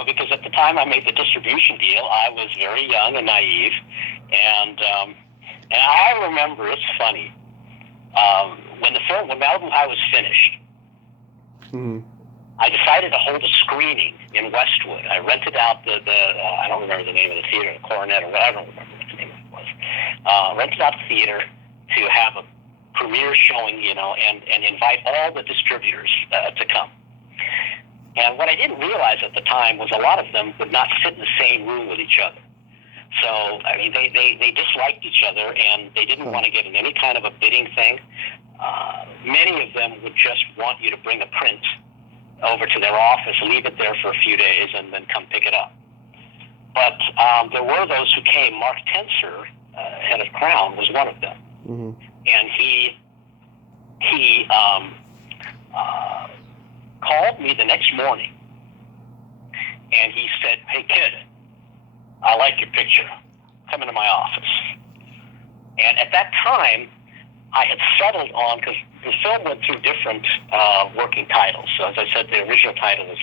because at the time I made the distribution deal, I was very young and naive, and I remember, it's funny, when Malibu High was finished, Mm-hmm. I decided to hold a screening in Westwood. I rented out the I don't remember the name of the theater, the Coronet or what, I don't remember what the name of it was. Rented out the theater to have a premiere showing, and invite all the distributors to come. And what I didn't realize at the time was a lot of them would not sit in the same room with each other. So, I mean, they disliked each other, and they didn't want to get in any kind of a bidding thing. Many of them would just want you to bring a print over to their office, leave it there for a few days, and then come pick it up. But there were those who came. Mark Tenser, head of Crown, was one of them. Mm-hmm. And he called me the next morning, and he said, "Hey, kid, I like your picture. Come into my office." And at that time, I had settled on, because the film went through different working titles. So as I said, the original title was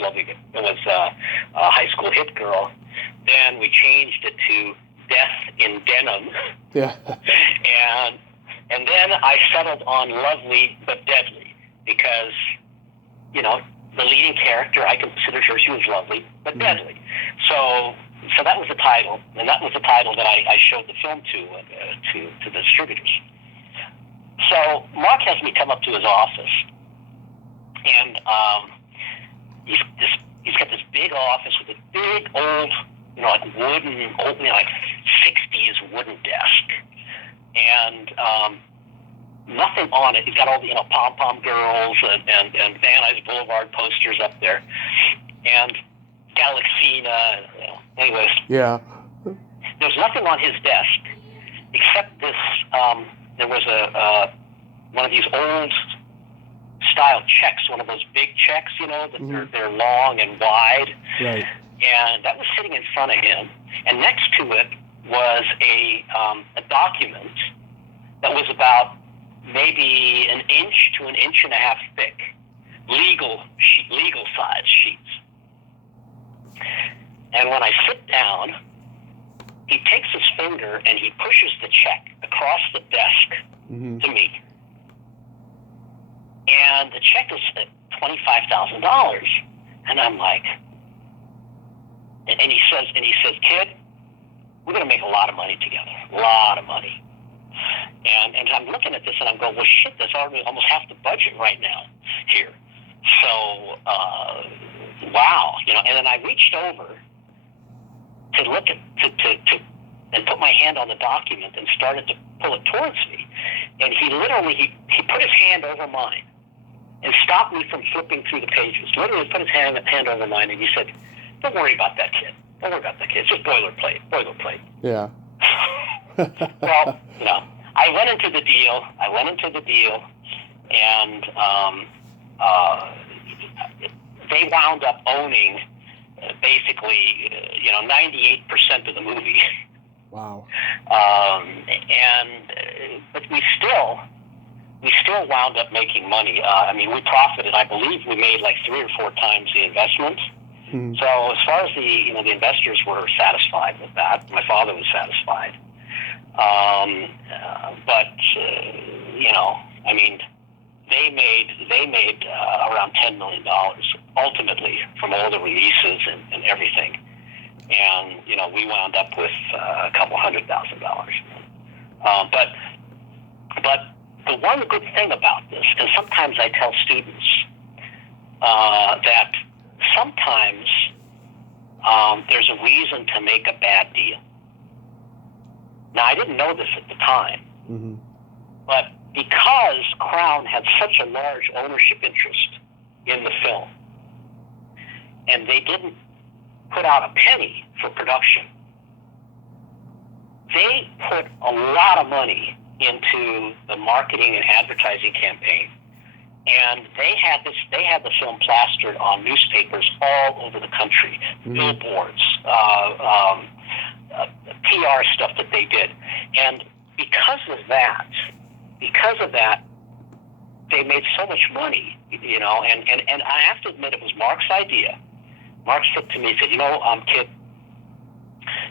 High School Hit Girl. Then we changed it to Death in Denim. Yeah. And then I settled on Lovely but Deadly, because, the leading character, I considered her, she was lovely but deadly. So that was the title, and that was the title that I showed the film to the distributors. So Mark has me come up to his office, and he's got this big office with a big old, like wooden, like 60s wooden desk, and nothing on it. He's got all the pom-pom girls and Van Nuys Boulevard posters up there, and Galaxina. Anyways, Yeah. there's nothing on his desk except this. There was one of these old style checks, one of those big checks, that they're long and wide. Right. And that was sitting in front of him. And next to it was a document that was about maybe an inch to an inch and a half thick, legal size sheets. And when I sit down, he takes his finger and he pushes the check across the desk to me. And the check is $25,000. And I'm like, and he says, "Kid, we're going to make a lot of money together, a lot of money." And I'm looking at this and I'm going, well, shit, that's already almost half the budget right now here. So, wow, and then I reached over to look at, and put my hand on the document and started to pull it towards me. And he literally, he put his hand over mine and stopped me from flipping through the pages. Literally put his hand over mine, and he said, "Don't worry about that, kid. Don't worry about that, kid. It's just boilerplate. Yeah. Well, I went into the deal, and they wound up owning basically, 98% of the movie. Wow. But we still wound up making money. We profited. I believe we made like 3 or 4 times the investment. Mm-hmm. So as far as the investors were satisfied with that, my father was satisfied. They made around $10 million ultimately from all the releases and everything. And, we wound up with a couple $100,000. But the one good thing about this, and sometimes I tell students that sometimes there's a reason to make a bad deal. Now, I didn't know this at the time, but because Crown had such a large ownership interest in the film, and they didn't put out a penny for production, they put a lot of money into the marketing and advertising campaign. And they had the film plastered on newspapers all over the country, billboards, PR stuff that they did. And because of that, they made so much money, and I have to admit it was Mark's idea. Mark said to me, he said, kid,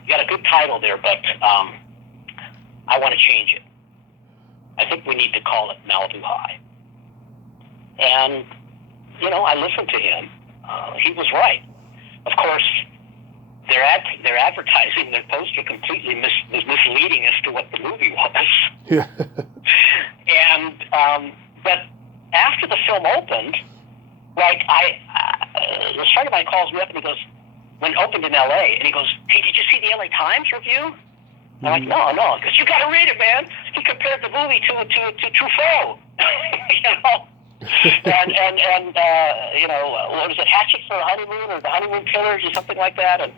you got a good title there, but I want to change it. I think we need to call it Malibu High. And, I listened to him. He was right. Of course, their advertising, their poster completely was misleading as to what the movie was. Yeah. And, but after the film opened, like a friend of mine calls me up and he goes, when it opened in L.A., and he goes, hey, did you see the L.A. Times review? I'm like, no. Because you got to read it, man. He compared the movie to Truffaut. And what was it, Hatchet for a Honeymoon or The Honeymoon Killers or something like that? And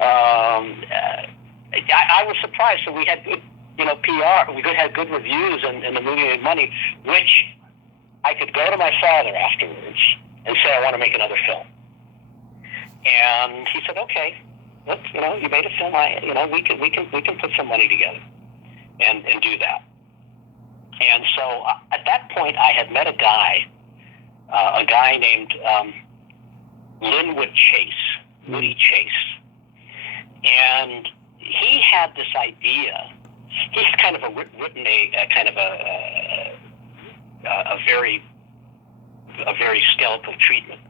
I was surprised. So we had good, PR. We had good reviews, and the movie made money, which I could go to my father afterwards and say, I want to make another film. And he said, okay, look, you made a film. We can put some money together and do that. And so at that point, I had met a guy named Linwood Chase, Woody Chase, and he had this idea. He's kind of written a kind of a very skeletal treatment,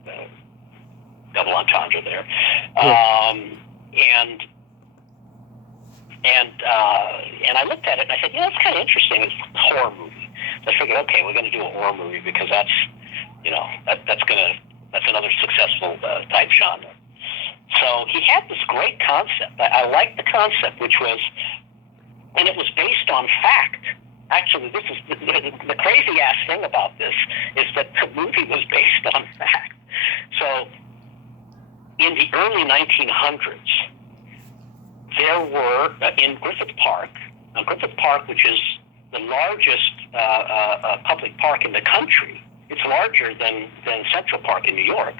double entendre there, and I looked at it and I said, that's kind of interesting. It's a horror movie. So I figured, okay, we're going to do a horror movie because that's another successful type genre. So he had this great concept. I liked the concept, which was, and it was based on fact. Actually, this is the crazy ass thing about this is that the movie was based on fact. So in the early 1900s, there were in Griffith Park, which is the largest public park in the country. It's larger than Central Park in New York,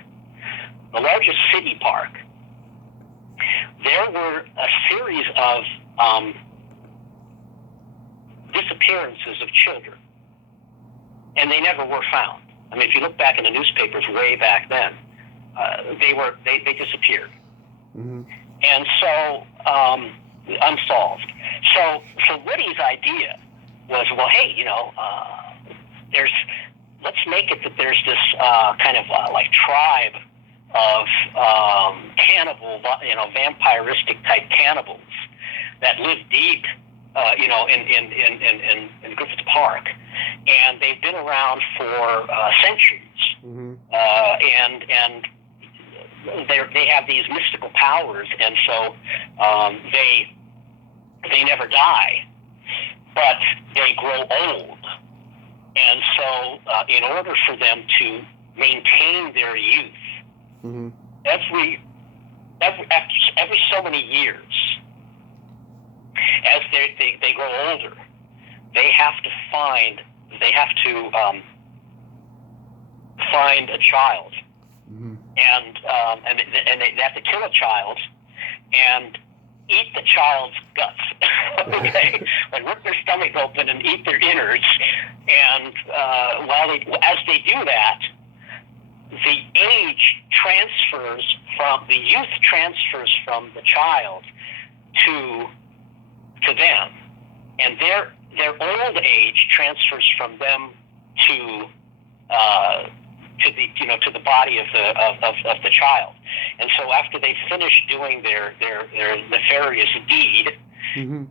the largest city park. There were a series of disappearances of children, and they never were found. I mean, if you look back in the newspapers way back then, they disappeared. Mm-hmm. And so, unsolved. So Woody's idea was, well, hey, let's make it that there's this kind of like tribe of cannibal, vampiristic type cannibals that live deep, in Griffith Park, and they've been around for centuries, mm-hmm. and they have these mystical powers, and so they never die, but they grow old, and so in order for them to maintain their youth, mm-hmm. every so many years, as they grow older, they have to find a child, mm-hmm. and they have to kill a child and eat the child's guts. Okay, like rip their stomach open and eat their innards, and as they do that, the youth transfers from the child to them, and their old age transfers from them to the body of the child. And so after they finish doing their nefarious deed, mm-hmm.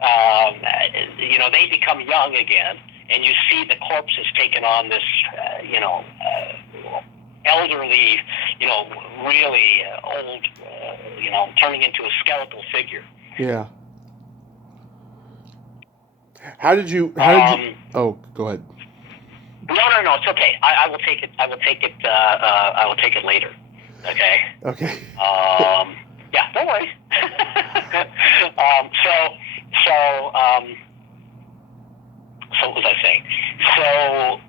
They become young again, and you see the corpses taking on this elderly, really old, turning into a skeletal figure. Yeah. How did you? Oh, go ahead. No, it's okay. I will take it. I will take it later. Okay. Okay. Yeah, don't worry. So what was I saying? So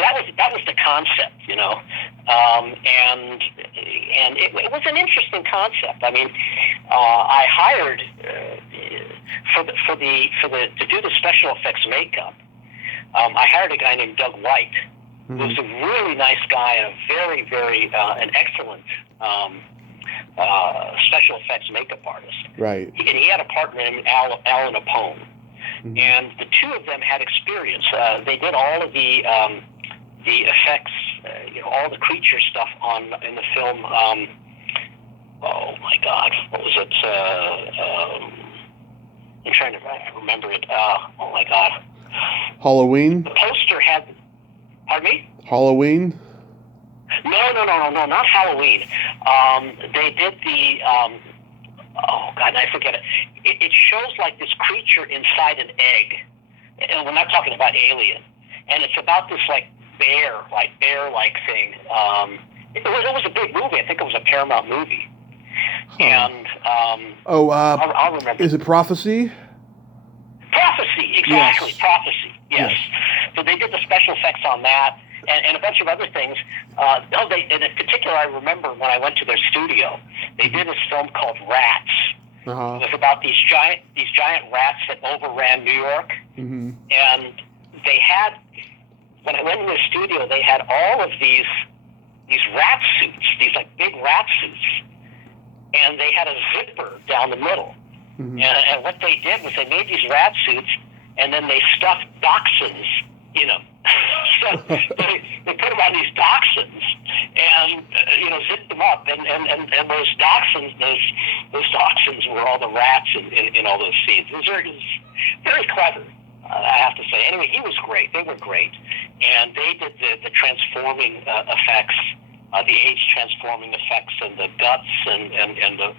that was the concept, and it was an interesting concept. I mean, I hired to do the special effects makeup. I hired a guy named Doug White, who's a really nice guy and a very, very an excellent special effects makeup artist. Right. And he had a partner named Alan Apone. And the two of them had experience. They did all of the effects, all the creature stuff in the film. Oh my God, what was it? I'm trying to remember it. Oh my God. Halloween? The poster had. Pardon me? Halloween? No, not Halloween. They did the. Oh God, I forget it. It shows like this creature inside an egg, and we're not talking about Alien. And it's about this like bear-like thing. It was a big movie. I think it was a Paramount movie. Huh. And I'll remember. Is it Prophecy? Prophecy, exactly. Yes. Prophecy, yes. So they did the special effects on that, and a bunch of other things. In particular, I remember when I went to their studio, they did this film called Rats. Uh-huh. It was about these giant rats that overran New York, and they had. When I went to their studio, they had all of these rat suits, these like big rat suits, and they had a zipper down the middle. And what they did was they made these rat suits, and then they stuffed dachshunds in them. So they put them on these dachshunds, and zipped them up, and those dachshunds, those dachshunds were all the rats in all those scenes. It was very clever, I have to say. Anyway, he was great. They were great, and they did the transforming effects. The age transforming effects and the guts and the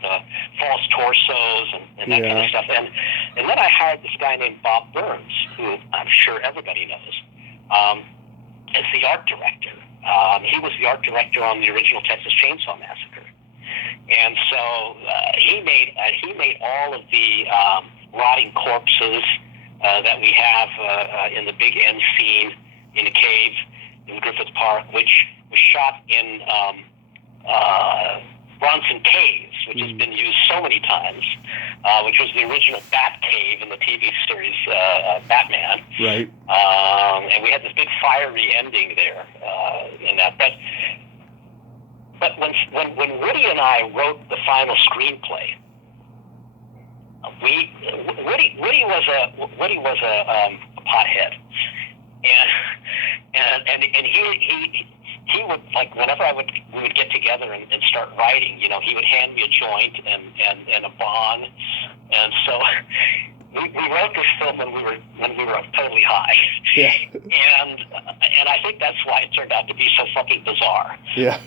false torsos and that kind of stuff. And then I hired this guy named Bob Burns, who I'm sure everybody knows, as the art director. He was the art director on the original Texas Chainsaw Massacre. And so he made all of the rotting corpses that we have in the big end scene in a cave in Griffith Park, which was shot in Bronson Caves, which has been used so many times, which was the original Bat Cave in the TV series Batman. Right. And we had this big fiery ending there in that. But when Woody and I wrote the final screenplay, Woody was a pothead, and he would, like, whenever we would get together and start writing, he would hand me a joint and a bong, and so we wrote this film when we were totally high. Yeah. And I think that's why it turned out to be so fucking bizarre. Yeah.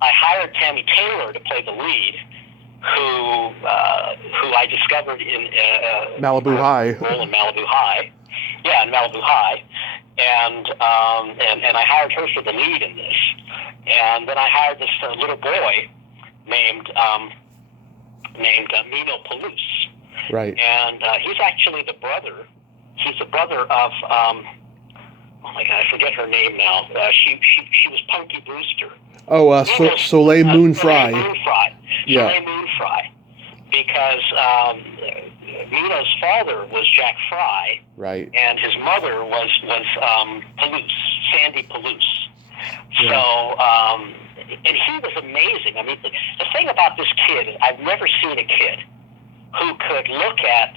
I hired Tammy Taylor to play the lead, who I discovered in Malibu High. Role in Malibu High. Yeah, in Malibu High. And I hired her for the lead in this. And then I hired this little boy named Mino Palouse. Right. And he's actually the brother. He's the brother of oh my God, I forget her name now. She was Punky Brewster. Oh, Soleil Moon Frye. Yeah. Soleil Moon Frye. Because Mino's father was Jack Fry. Right. And his mother was Palouse, Sandy Palouse. Yeah. So, and he was amazing. I mean, the thing about this kid is I've never seen a kid who could look at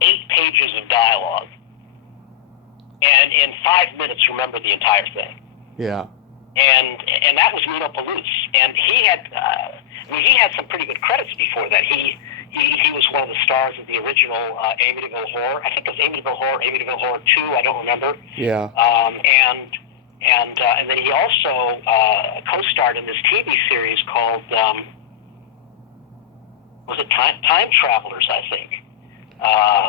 8 pages of dialogue and in 5 minutes remember the entire thing. Yeah. And that was Mino Palouse. And he had some pretty good credits before that. He was one of the stars of the original Amityville Horror. I think it was Amityville Horror 2, I don't remember. Yeah. And then he also co-starred in this TV series called was it Time Travelers, I think.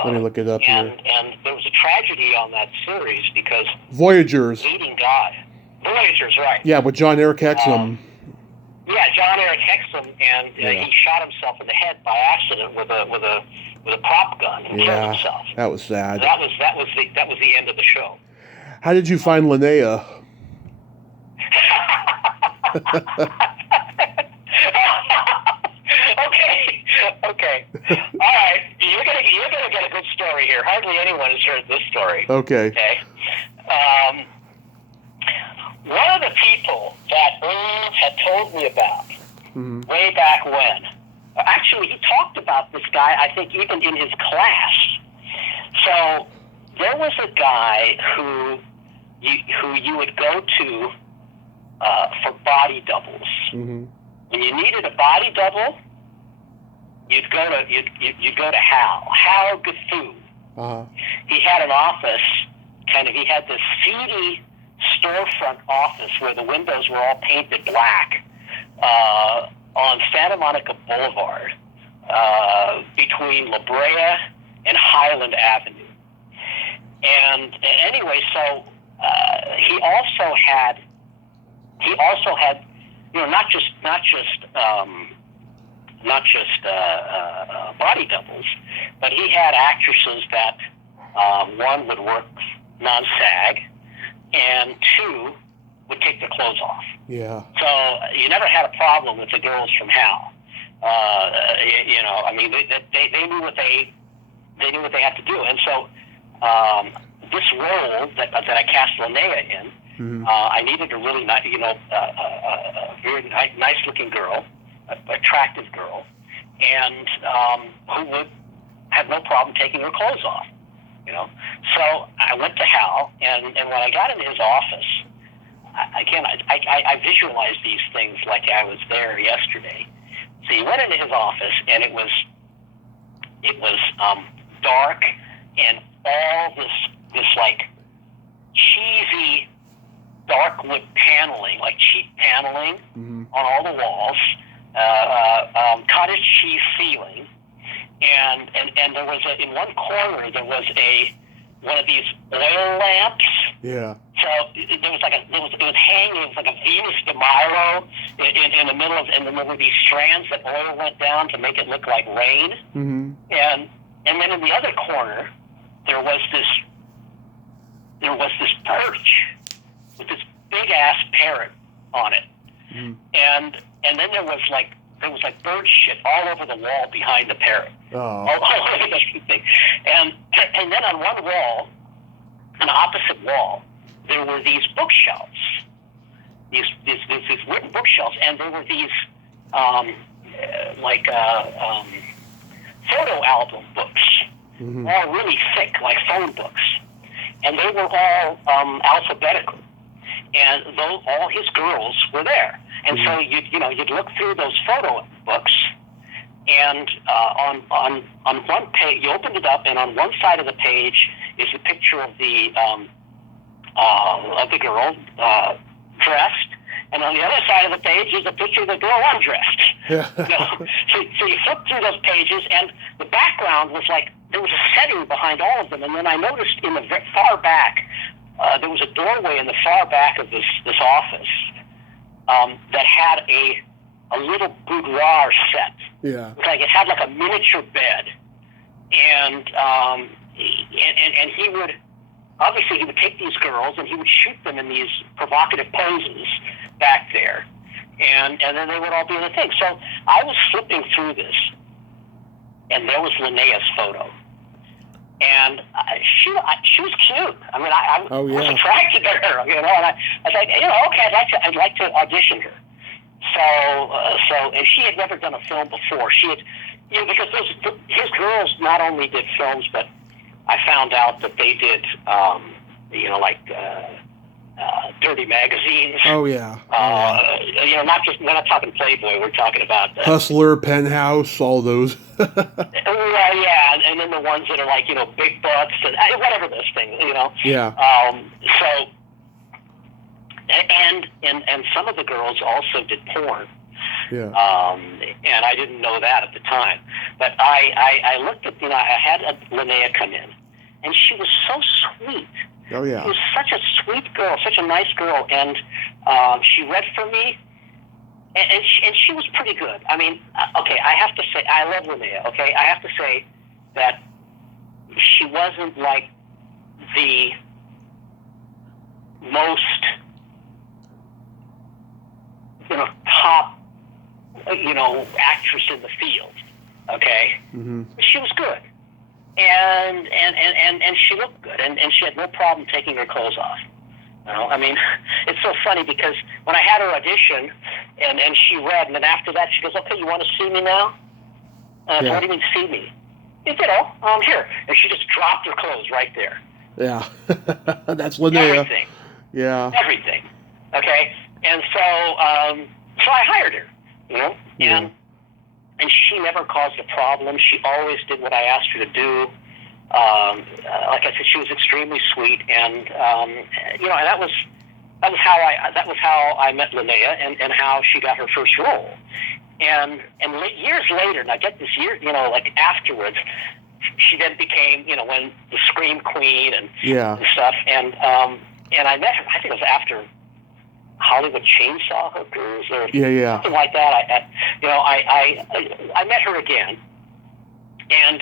Let me look it up here. And there was a tragedy on that series because Voyagers. Meeting God. Voyagers, right. Yeah, with John Eric Hexum. John Eric Hexum, and he shot himself in the head by accident with a prop gun and killed himself. That was sad. That was the end of the show. How did you find Linnea? Okay. All right. You're gonna get a good story here. Hardly anyone has heard this story. Okay. Okay. One of the people that had told me about way back when, actually, he talked about this guy, I think, even in his class. So there was a guy who you would go to for body doubles. When you needed a body double, you'd go to Hal Gathoo. He had an office, he had this seedy storefront office where the windows were all painted black on Santa Monica Boulevard between La Brea and Highland Avenue. And anyway, so he also had not just body doubles, but he had actresses that one would work non-SAG, and two would take their clothes off. Yeah. So you never had a problem with the girls from Hal. They knew what they had to do, and so this role that I cast Linnea in, I needed a really nice, very nice-looking girl, attractive girl, and who would have no problem taking her clothes off. So I went to Hal, and when I got into his office, I visualized these things like I was there yesterday. So you went into his office, and it was dark, and all this like cheesy dark wood paneling, like cheap paneling on all the walls, cottage cheese ceiling, and there was in one corner there was one of these oil lamps. Yeah. So it was hanging. It was like a Venus de Milo in the middle of these strands that oil went down to make it look like rain. And then in the other corner there was this perch with this big ass parrot on it. And then there was like bird shit all over the wall behind the parrot. All over the thing. And then on one wall, an opposite wall, there were these bookshelves, these wooden bookshelves, and there were these photo album books, all really thick, like phone books, and they were all alphabetical, and all his girls were there, and so you'd look through those photo books, and on one page you opened it up, and on one side of the page is a picture of the girl dressed, and on the other side of the page is a picture of the girl undressed. Yeah. So you flip through those pages, and the background was like there was a setting behind all of them, and then I noticed in the far back there was a doorway in the far back of this office that had a little boudoir set. Yeah. It had like a miniature bed, and he would take these girls and he would shoot them in these provocative poses back there, and then they would all be in the thing. So I was flipping through this, and there was Linnea's photo, and she was cute. I mean, I was attracted to her, and I was like, okay, I'd like to audition her. So and she had never done a film before. She had, because his girls not only did films, but I found out that they did, dirty magazines. Oh yeah. We're not talking Playboy. We're talking about Hustler, Penthouse, all those. Well, yeah, and then the ones that are like big butts and whatever those things, Yeah. And some of the girls also did porn. Yeah. And I didn't know that at the time. But I looked at, I had Linnea come in, and she was so sweet. Oh, yeah. She was such a sweet girl, such a nice girl, and she read for me, and she was pretty good. I mean, okay, I have to say, I love Linnea, okay? I have to say that she wasn't like the most, top, actress in the field, okay? She was good. and she looked good, and she had no problem taking her clothes off. You know, I mean, it's so funny because when I had her audition, and she read, and then after that she goes, "Okay, you want to see me now?" And I said, "What do you mean see me?" You know, I'm here, and she just dropped her clothes right there. Yeah, that's Linnea. Everything. Yeah. Everything. Okay, and so I hired her. You know, and she never caused a problem. She always did what I asked her to do. Like I said, she was extremely sweet, and you know, and that was how I met Linnea, and how she got her first role. And years later, and I get this year, you know, like afterwards, she then became, you know, when the Scream Queen and stuff, and I met her. I think it was after Hollywood Chainsaw Hookers or something like that. I met her again, and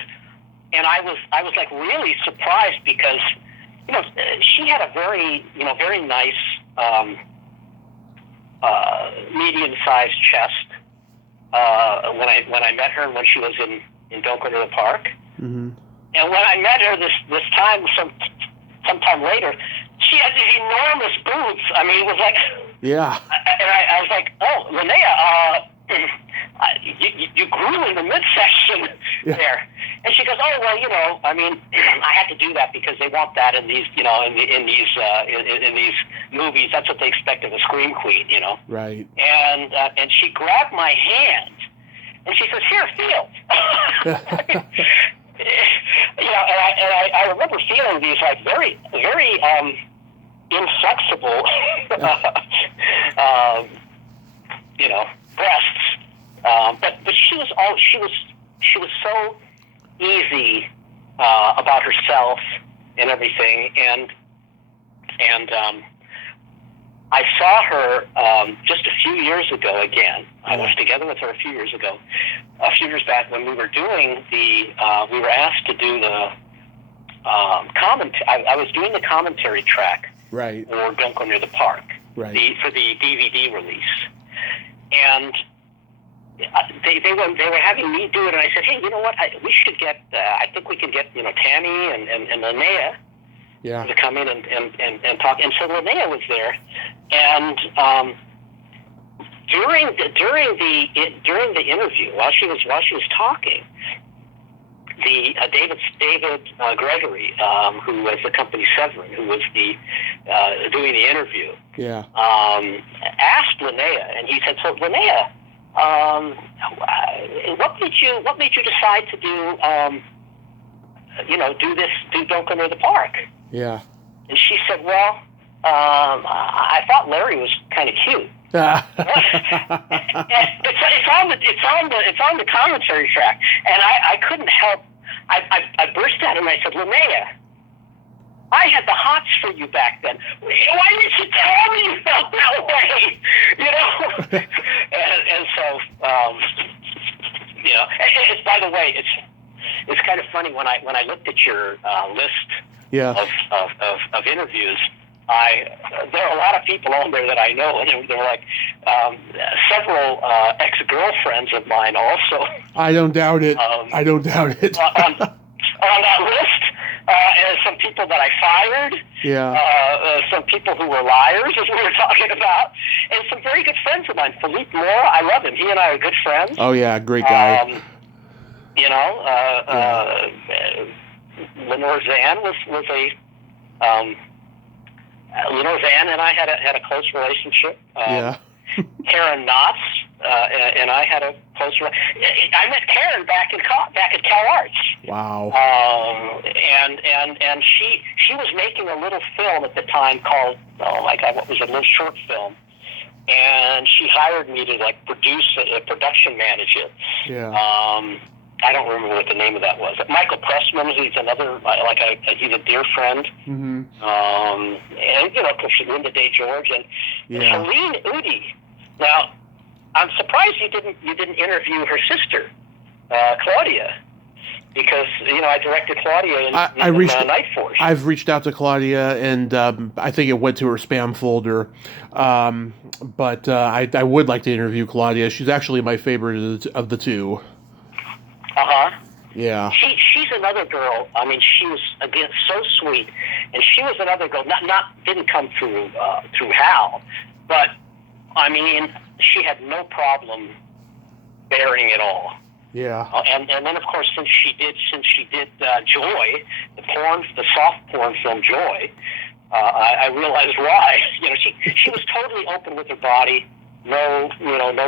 I was like really surprised because, you know, she had a very nice medium-sized chest when I met her when she was in Don't Go to the Park. Mm-hmm. And when I met her this time, sometime later, she had these enormous boots. I mean, it was like, and I was like, "Oh, Linnea, you grew in the midsection there." And she goes, "Oh, well, you know, I mean, I had to do that because they want that in these, you know, in these movies. That's what they expect of a Scream Queen, you know." Right. And she grabbed my hand, and she says, "Here, feel." You know, and I remember feeling these like very, very inflexible, you know, breasts. But she was so easy about herself and everything, and I saw her just a few years ago again. I was together with her a few years back when we were doing we were asked to do the I was doing the commentary track for Don't Go Near the Park for the DVD release, and they were having me do it, and I said, "Hey, you know what? We should get. I think we can get, you know, Tammy and Linnea to come in and talk." And so Linnea was there, and during the interview, while she was talking, the David Gregory, who was the company Severin, who was doing the interview, asked Linnea, and he said, "So Linnea, what made you decide to do Don't Go Near the Park?" Yeah. And she said, "Well, I thought Larry was kind of cute." It's on the commentary track, and I couldn't help. I burst out and I said, "Linnea, I had the hots for you back then. Why didn't you tell me you felt that way?" You know. and so you know. It's, by the way, it's kind of funny when I looked at your list of interviews. There are a lot of people on there that I know, and there were like several ex-girlfriends of mine also. I don't doubt it. I don't doubt it. on that list, and some people that I fired. Some people who were liars, as we were talking about, and some very good friends of mine. Philippe Moore, I love him. He and I are good friends. Oh yeah, great guy. You know, Lenore Zan was a. Lenore Zan and I had a close relationship. Karen Knotts and I had a close relationship. I met Karen back at Cal Arts. Wow. And she was making a little film at the time called, what was it, a little short film. And she hired me to like production manage it. I don't remember what the name of that was. Michael Pressman, he's another, he's a dear friend. Mm-hmm. And, you know, Linda Day George and Helene Udi. Now, I'm surprised you didn't interview her sister, Claudia, because, you know, I directed Claudia in NightForce. I've reached out to Claudia, and I think it went to her spam folder. But I would like to interview Claudia. She's actually my favorite of the two. Uh-huh. Yeah. She's she's another girl. I mean, she was again so sweet, and she was another girl. Didn't come through Hal, but I mean, she had no problem bearing it all. Yeah. And then of course since she did Joy, the soft porn film Joy, I realized why. You know, she was totally open with her body, no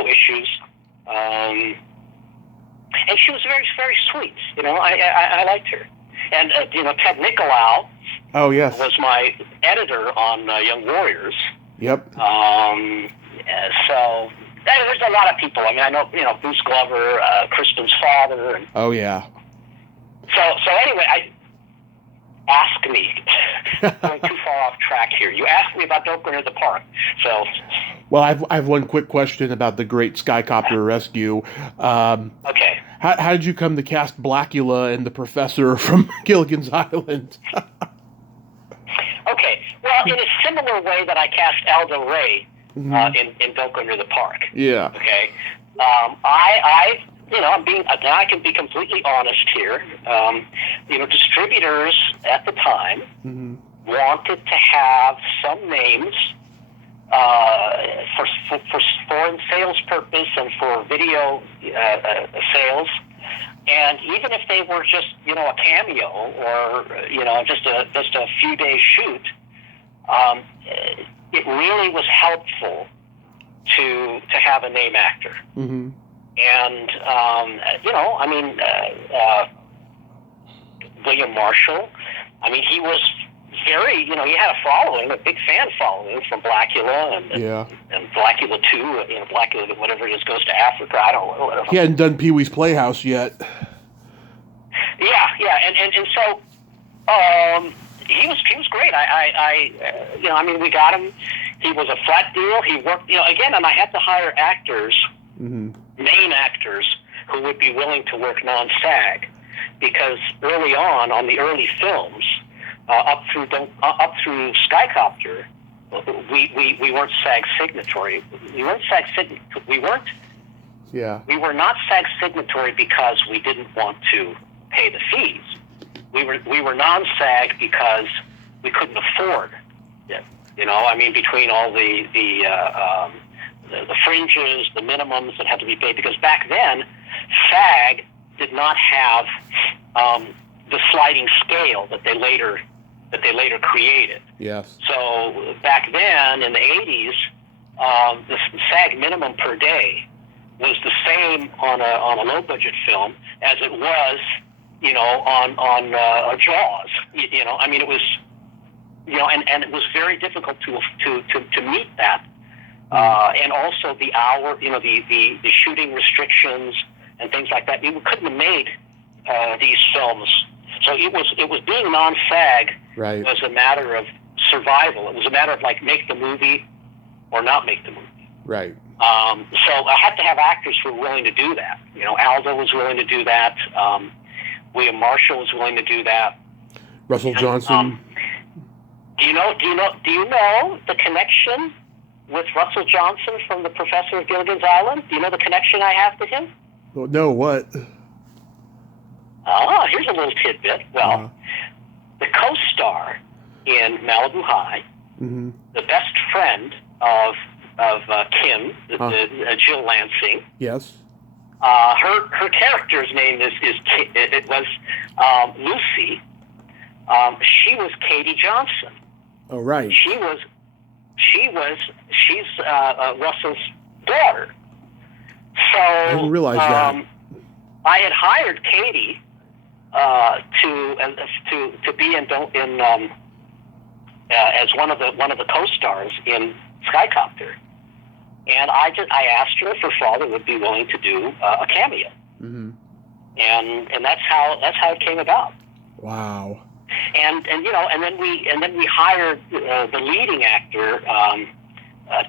issues, and she was very, very sweet. You know, I liked her, and Ted Nicolau. Oh yes. Was my editor on Young Warriors. Yep. So. There's a lot of people. I mean, I know, Bruce Glover, Crispin's father. And oh, yeah. So anyway, ask me. Going too far off track here. You asked me about Don't Go Near the Park. So. Well, I have one quick question about the Great Skycopter Rescue. Okay. How did you come to cast Blackula and the Professor from Gilligan's Island? Okay. Well, in a similar way that I cast Aldo Ray. In Don't Go Near the Park. Yeah. Okay. I can be completely honest here. Distributors at the time wanted to have some names for foreign sales purpose and for video sales, and even if they were just a cameo or just a few days shoot. It really was helpful to have a name actor. Mm-hmm. And, William Marshall, I mean, he was very, he had a following, a big fan following from Blackula and Blackula 2, Blackula, whatever it is, goes to Africa, I don't know. Whatever. He hadn't done Pee-wee's Playhouse yet. Yeah, and so, he was great. We got him. He was a flat deal. He worked, again, and I had to hire actors, main actors, who would be willing to work non-SAG, because early on the early films, up through Skycopter, we weren't SAG signatory. We weren't SAG signatory. We were not SAG signatory because we didn't want to pay the fees. We were non-SAG because we couldn't afford it. Between all the fringes, the minimums that had to be paid, because back then SAG did not have the sliding scale that they later created. Yes. So back then in the 80s, the SAG minimum per day was the same on a low budget film as it was on Jaws. It was, and it was very difficult to meet that. And also the hour, the shooting restrictions and things like that. We couldn't have made these films. So it was being non-SAG. Right. Was a matter of survival. It was a matter of make the movie or not make the movie. Right. So I had to have actors who were willing to do that. Aldo was willing to do that. William Marshall was willing to do that. Russell Johnson. Do you know the connection with Russell Johnson from The Professor of Gilligan's Island? Do you know the connection I have to him? No, what? Here's a little tidbit. Well, the co-star in Malibu High, the best friend of Kim, Jill Lansing. Yes. Her character's name was Lucy. She was Katie Johnson. Oh, right. She's Russell's daughter. So I didn't realize that. I had hired Katie to be in as one of the co-stars in Skycopter, and I asked her if her father would be willing to do a cameo, and that's how it came about. Wow. And then we hired the leading actor,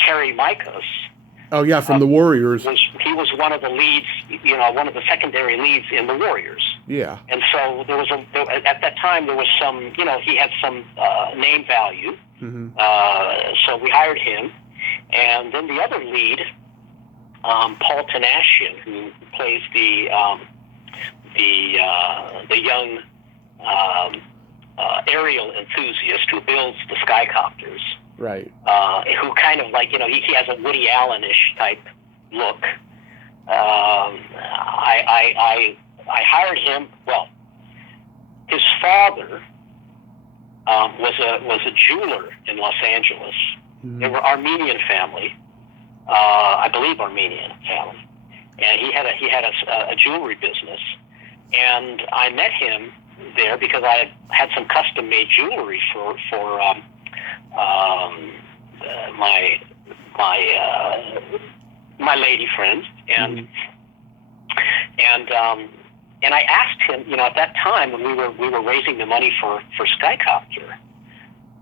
Terry Mikos. Oh yeah, from the Warriors. He was one of the leads, one of the secondary leads in the Warriors. Yeah. And so at that time there was some, he had some name value. So we hired him, and then the other lead, Paul Tanashian, who plays the young aerial enthusiast who builds the skycopters. Right. Who kind of like, he has a Woody Allen-ish type look. I hired him. Well, his father was a jeweler in Los Angeles. Mm-hmm. They were Armenian family, I believe Armenian family, and he had a jewelry business. And I met him there because I had some custom made jewelry for my lady friend, and and I asked him, at that time when we were raising the money for Skycopter,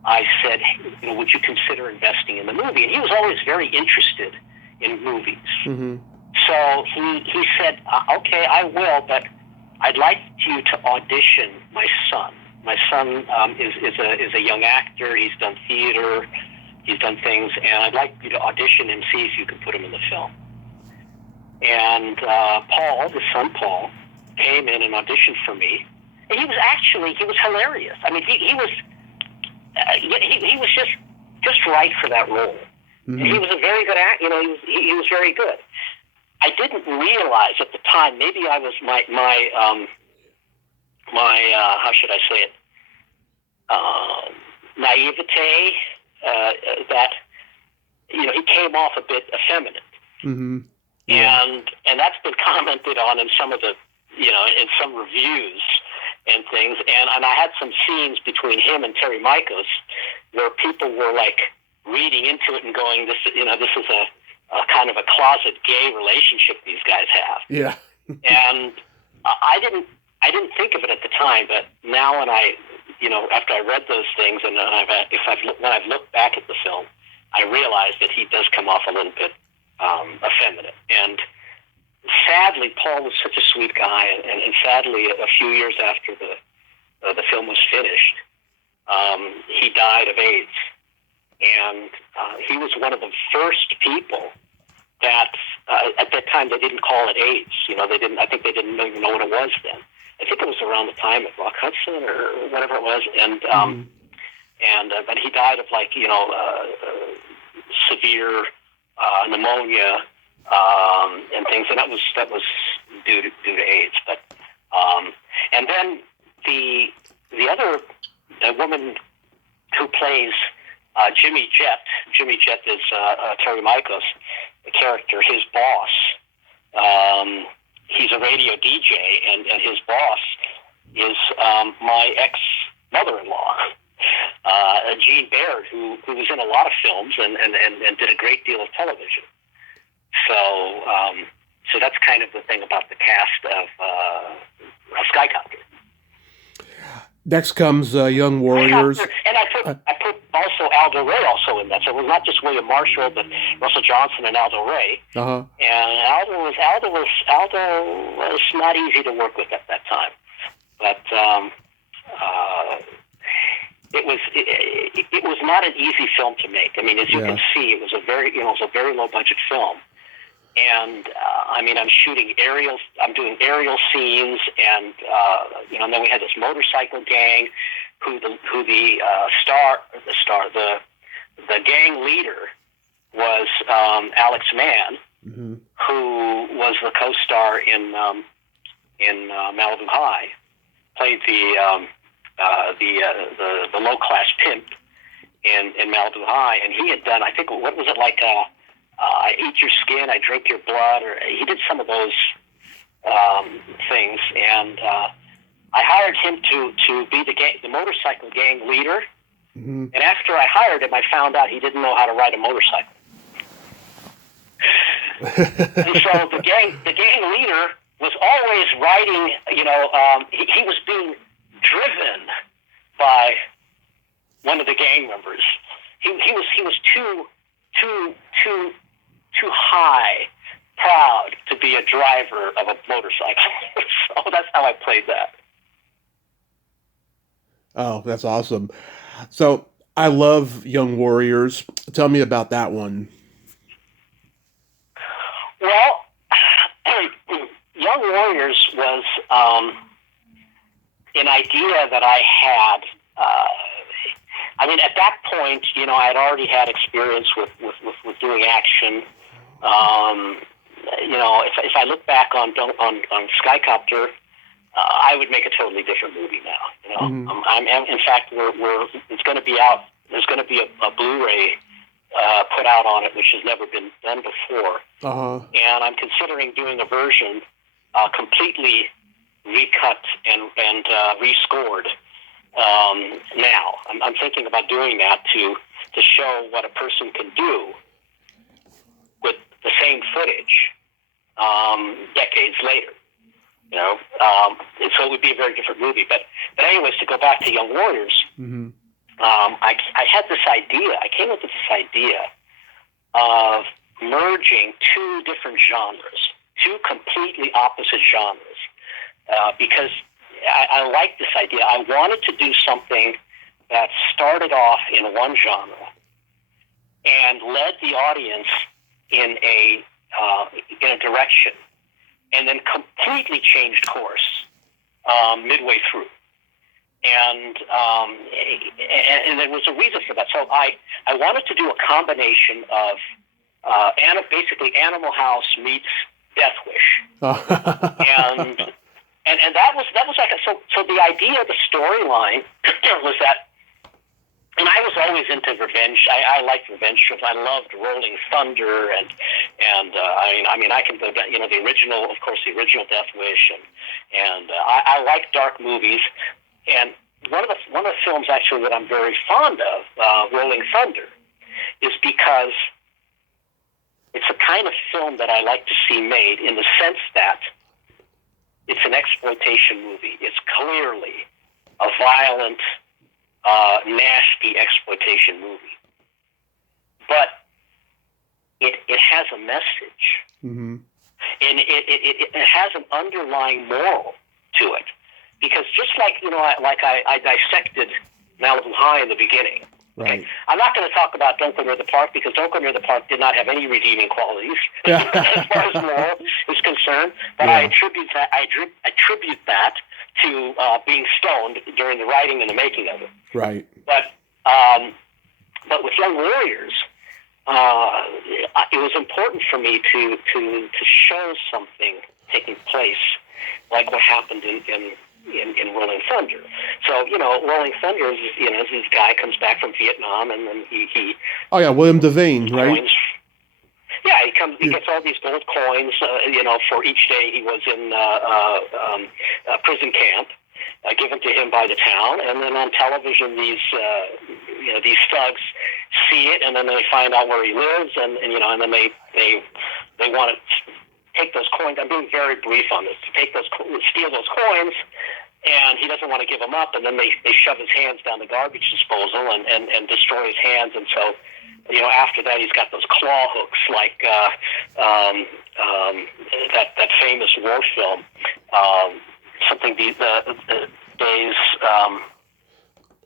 I said, would you consider investing in the movie? And he was always very interested in movies. Mm-hmm. So he said, okay, I will, but I'd like you to audition my son. My son is a young actor. He's done theater. He's done things, and I'd like you to audition and see if you can put him in the film. And Paul, his son Paul, came in and auditioned for me, and he was hilarious. I mean, he was just right for that role. Mm-hmm. And he was a very good actor. He was very good. I didn't realize at the time. Maybe I was my how should I say it? Naivete. That he came off a bit effeminate. Mm-hmm. Yeah. And that's been commented on in some of the in some reviews and things. And I had some scenes between him and Terry Mikos where people were like reading into it and going, this is a kind of a closet gay relationship these guys have. Yeah. And I didn't think of it at the time, but now when after I read those things and when I've looked back at the film, I realized that he does come off a little bit effeminate. And sadly, Paul was such a sweet guy, and sadly, a few years after the film was finished, he died of AIDS. And he was one of the first people that at that time they didn't call it AIDS. I think they didn't even know what it was then. I think it was around the time of Rock Hudson or whatever it was, and but he died of severe pneumonia and things, and that was due to AIDS. But and then the other woman who plays Jimmy Jett is Terry Mikos, the character, his boss. He's a radio DJ, and his boss is my ex-mother-in-law, Jean Baird, who was in a lot of films and did a great deal of television. So that's kind of the thing about the cast of Skycopter. Next comes Young Warriors. And I put also Aldo Ray also in that. So it was not just William Marshall, but Russell Johnson and Aldo Ray. Uh-huh. And Aldo was not easy to work with at that time. But it was not an easy film to make. I mean, as you can see, it was a very low budget film. And I'm doing aerial scenes, and and then we had this motorcycle gang, who the gang leader was Alex Mann, mm-hmm. who was the co-star in Malibu High, played the low class pimp in Malibu High, and he had done, I think, what was it, like I Eat Your Skin, I Drink Your Blood, or he did some of those things, and I hired him to be the motorcycle gang leader. Mm-hmm. And after I hired him, I found out he didn't know how to ride a motorcycle. And so the gang leader was always riding. He was being driven by one of the gang members. He was too high, proud to be a driver of a motorcycle. So that's how I played that. Oh, that's awesome. So I love Young Warriors. Tell me about that one. Well, Young Young Warriors was an idea that I had. I mean, at that point, I had already had experience with doing action. If I look back on Skycopter, I would make a totally different movie now. In fact, it's going to be out. There's going to be a Blu-ray put out on it, which has never been done before. And I'm considering doing a version completely recut and rescored. Now I'm thinking about doing that to show what a person can do with the same footage decades later. So it would be a very different movie. But anyways, to go back to Young Warriors, I had this idea. I came up with this idea of merging two different genres, two completely opposite genres, because I like this idea. I wanted to do something that started off in one genre and led the audience in a direction, and then completely changed course midway through. And there was a reason for that. So I wanted to do a combination of basically Animal House meets Death Wish, and that was like so the idea of the storyline was that. And I was always into revenge. I liked revenge shows. I loved Rolling Thunder, and I can go down, the original, of course, the original Death Wish, and I like dark movies. And one of the films actually that I'm very fond of, Rolling Thunder, is because it's a kind of film that I like to see made in the sense that it's an exploitation movie. It's clearly a violent, nasty exploitation movie, but it has a message, and it has an underlying moral to it, because just like I dissected Malibu High in the beginning. Right. Okay? I'm not going to talk about Don't Go Near the Park, because Don't Go Near the Park did not have any redeeming qualities as far as moral is concerned. But I attribute that to being stoned during the writing and the making of it. Right. But with Young Warriors, it was important for me to show something taking place, like what happened in Rolling Thunder. So, Rolling Thunder is, this guy comes back from Vietnam, and then he William Devane, right? Coins. Yeah, he gets all these gold coins, for each day he was in prison camp, given to him by the town, and then on television these thugs see it, and then they find out where he lives, and then they want to take those coins. I'm being very brief on this. To steal those coins, and he doesn't want to give them up, and then they shove his hands down the garbage disposal and destroy his hands, and so after that he's got those claw hooks like that famous war film, something the days.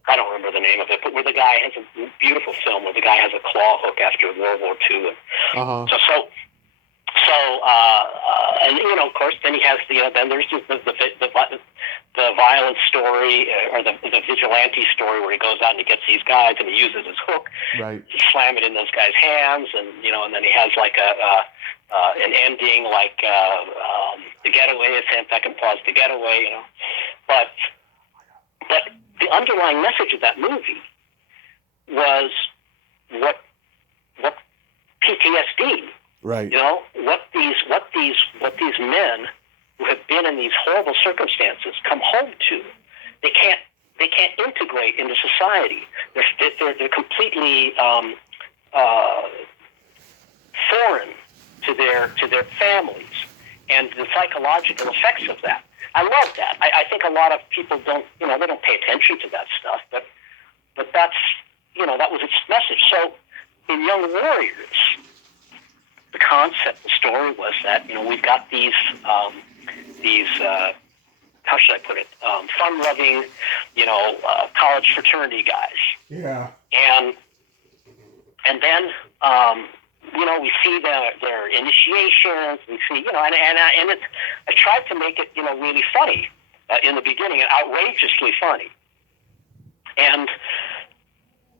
I don't remember the name of it, but where the guy has a beautiful film where the guy has a claw hook after World War II. And of course, then he has then there's the violent story, or the vigilante story, where he goes out and he gets these guys and he uses his hook to slam it in those guys' hands, and and then he has like an ending like the getaway, Sam Peckinpah's The Getaway, but the underlying message of that movie was what PTSD. Right. What these men who have been in these horrible circumstances come home to. They can't integrate into society. They're completely foreign to their families, and the psychological effects of that. I love that. I think a lot of people don't they don't pay attention to that stuff, but that's that was its message. So in Young Warriors, the concept, the story was that we've got these how should I put it, fun-loving college fraternity guys. Yeah. And then we see their initiations. We see, and it's. I tried to make it, really funny in the beginning, and outrageously funny. And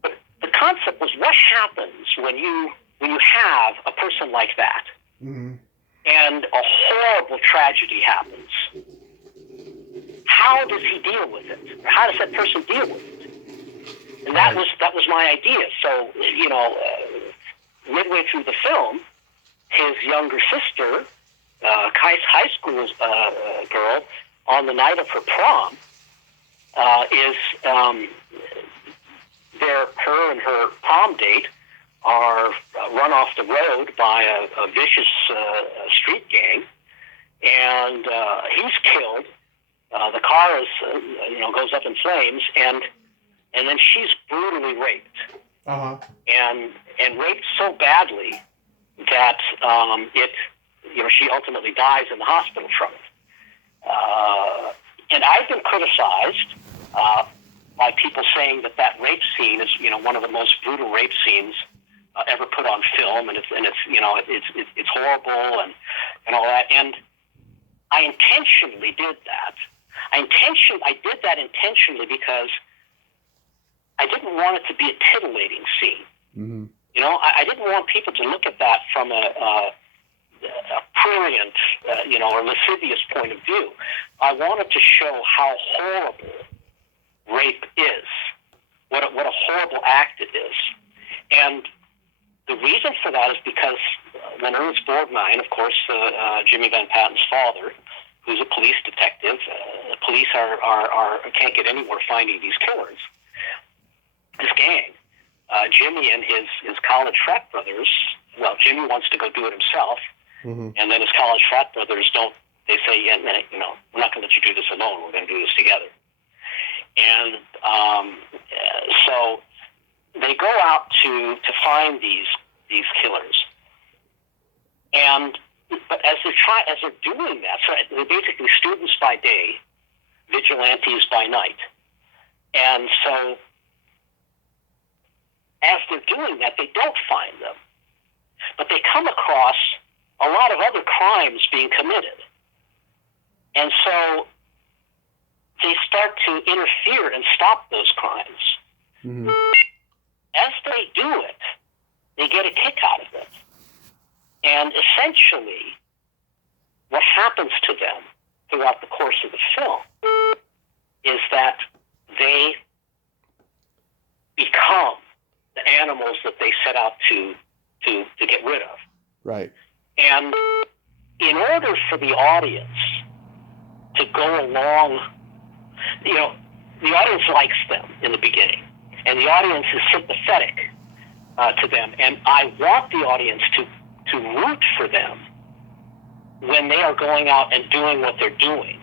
the concept was, what happens when you have a person like that, mm-hmm. and a horrible tragedy happens? How does he deal with it? Or how does that person deal with it? And that was my idea. So, midway through the film, his younger sister, Kai's high school girl, on the night of her prom, her and her prom date are run off the road by a vicious street gang, and he's killed. The car is, goes up in flames, and then she's brutally raped, and raped so badly that she ultimately dies in the hospital from it. And I've been criticized by people saying that rape scene is, one of the most brutal rape scenes ever put on film, and it's horrible and all that. And I intentionally did that. I did that intentionally because I didn't want it to be a titillating scene. Mm-hmm. I didn't want people to look at that from a prurient, or lascivious point of view. I wanted to show how horrible rape is, what a horrible act it is. And the reason for that is because when Ernest Borgnine, of course, Jimmy Van Patten's father, who's a police detective, the police can't get anywhere finding these killers, this gang. Jimmy and his college frat brothers, well, Jimmy wants to go do it himself, mm-hmm. and then his college frat brothers don't, they say, we're not going to let you do this alone, we're going to do this together. And so they go out to find these killers. But as they're doing that, so they're basically students by day, vigilantes by night. And so as they're doing that, they don't find them. But they come across a lot of other crimes being committed. And so they start to interfere and stop those crimes. Mm-hmm. As they do it, they get a kick out of it. And essentially, what happens to them throughout the course of the film is that they become the animals that they set out to get rid of. Right. And in order for the audience to go along, the audience likes them in the beginning, and the audience is sympathetic to them, and I want the audience to root for them when they are going out and doing what they're doing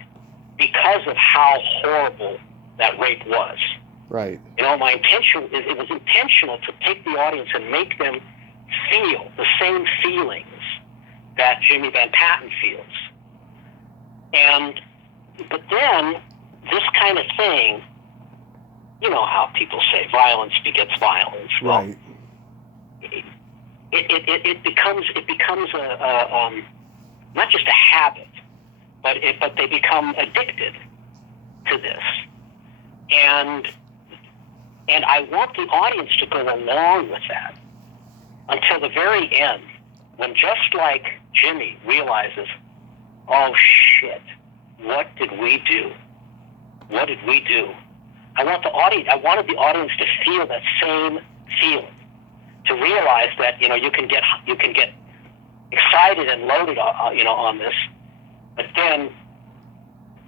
because of how horrible that rape was. Right. My intention, it was intentional to take the audience and make them feel the same feelings that Jimmy Van Patten feels. But then, this kind of thing, how people say violence begets violence. Right. Well, it becomes a not just a habit, but they become addicted to this, and I want the audience to go along with that until the very end, when just like Jimmy realizes, oh shit, what did we do? What did we do? I wanted the audience to feel that same feeling, to realize that you can get excited and loaded on this, but then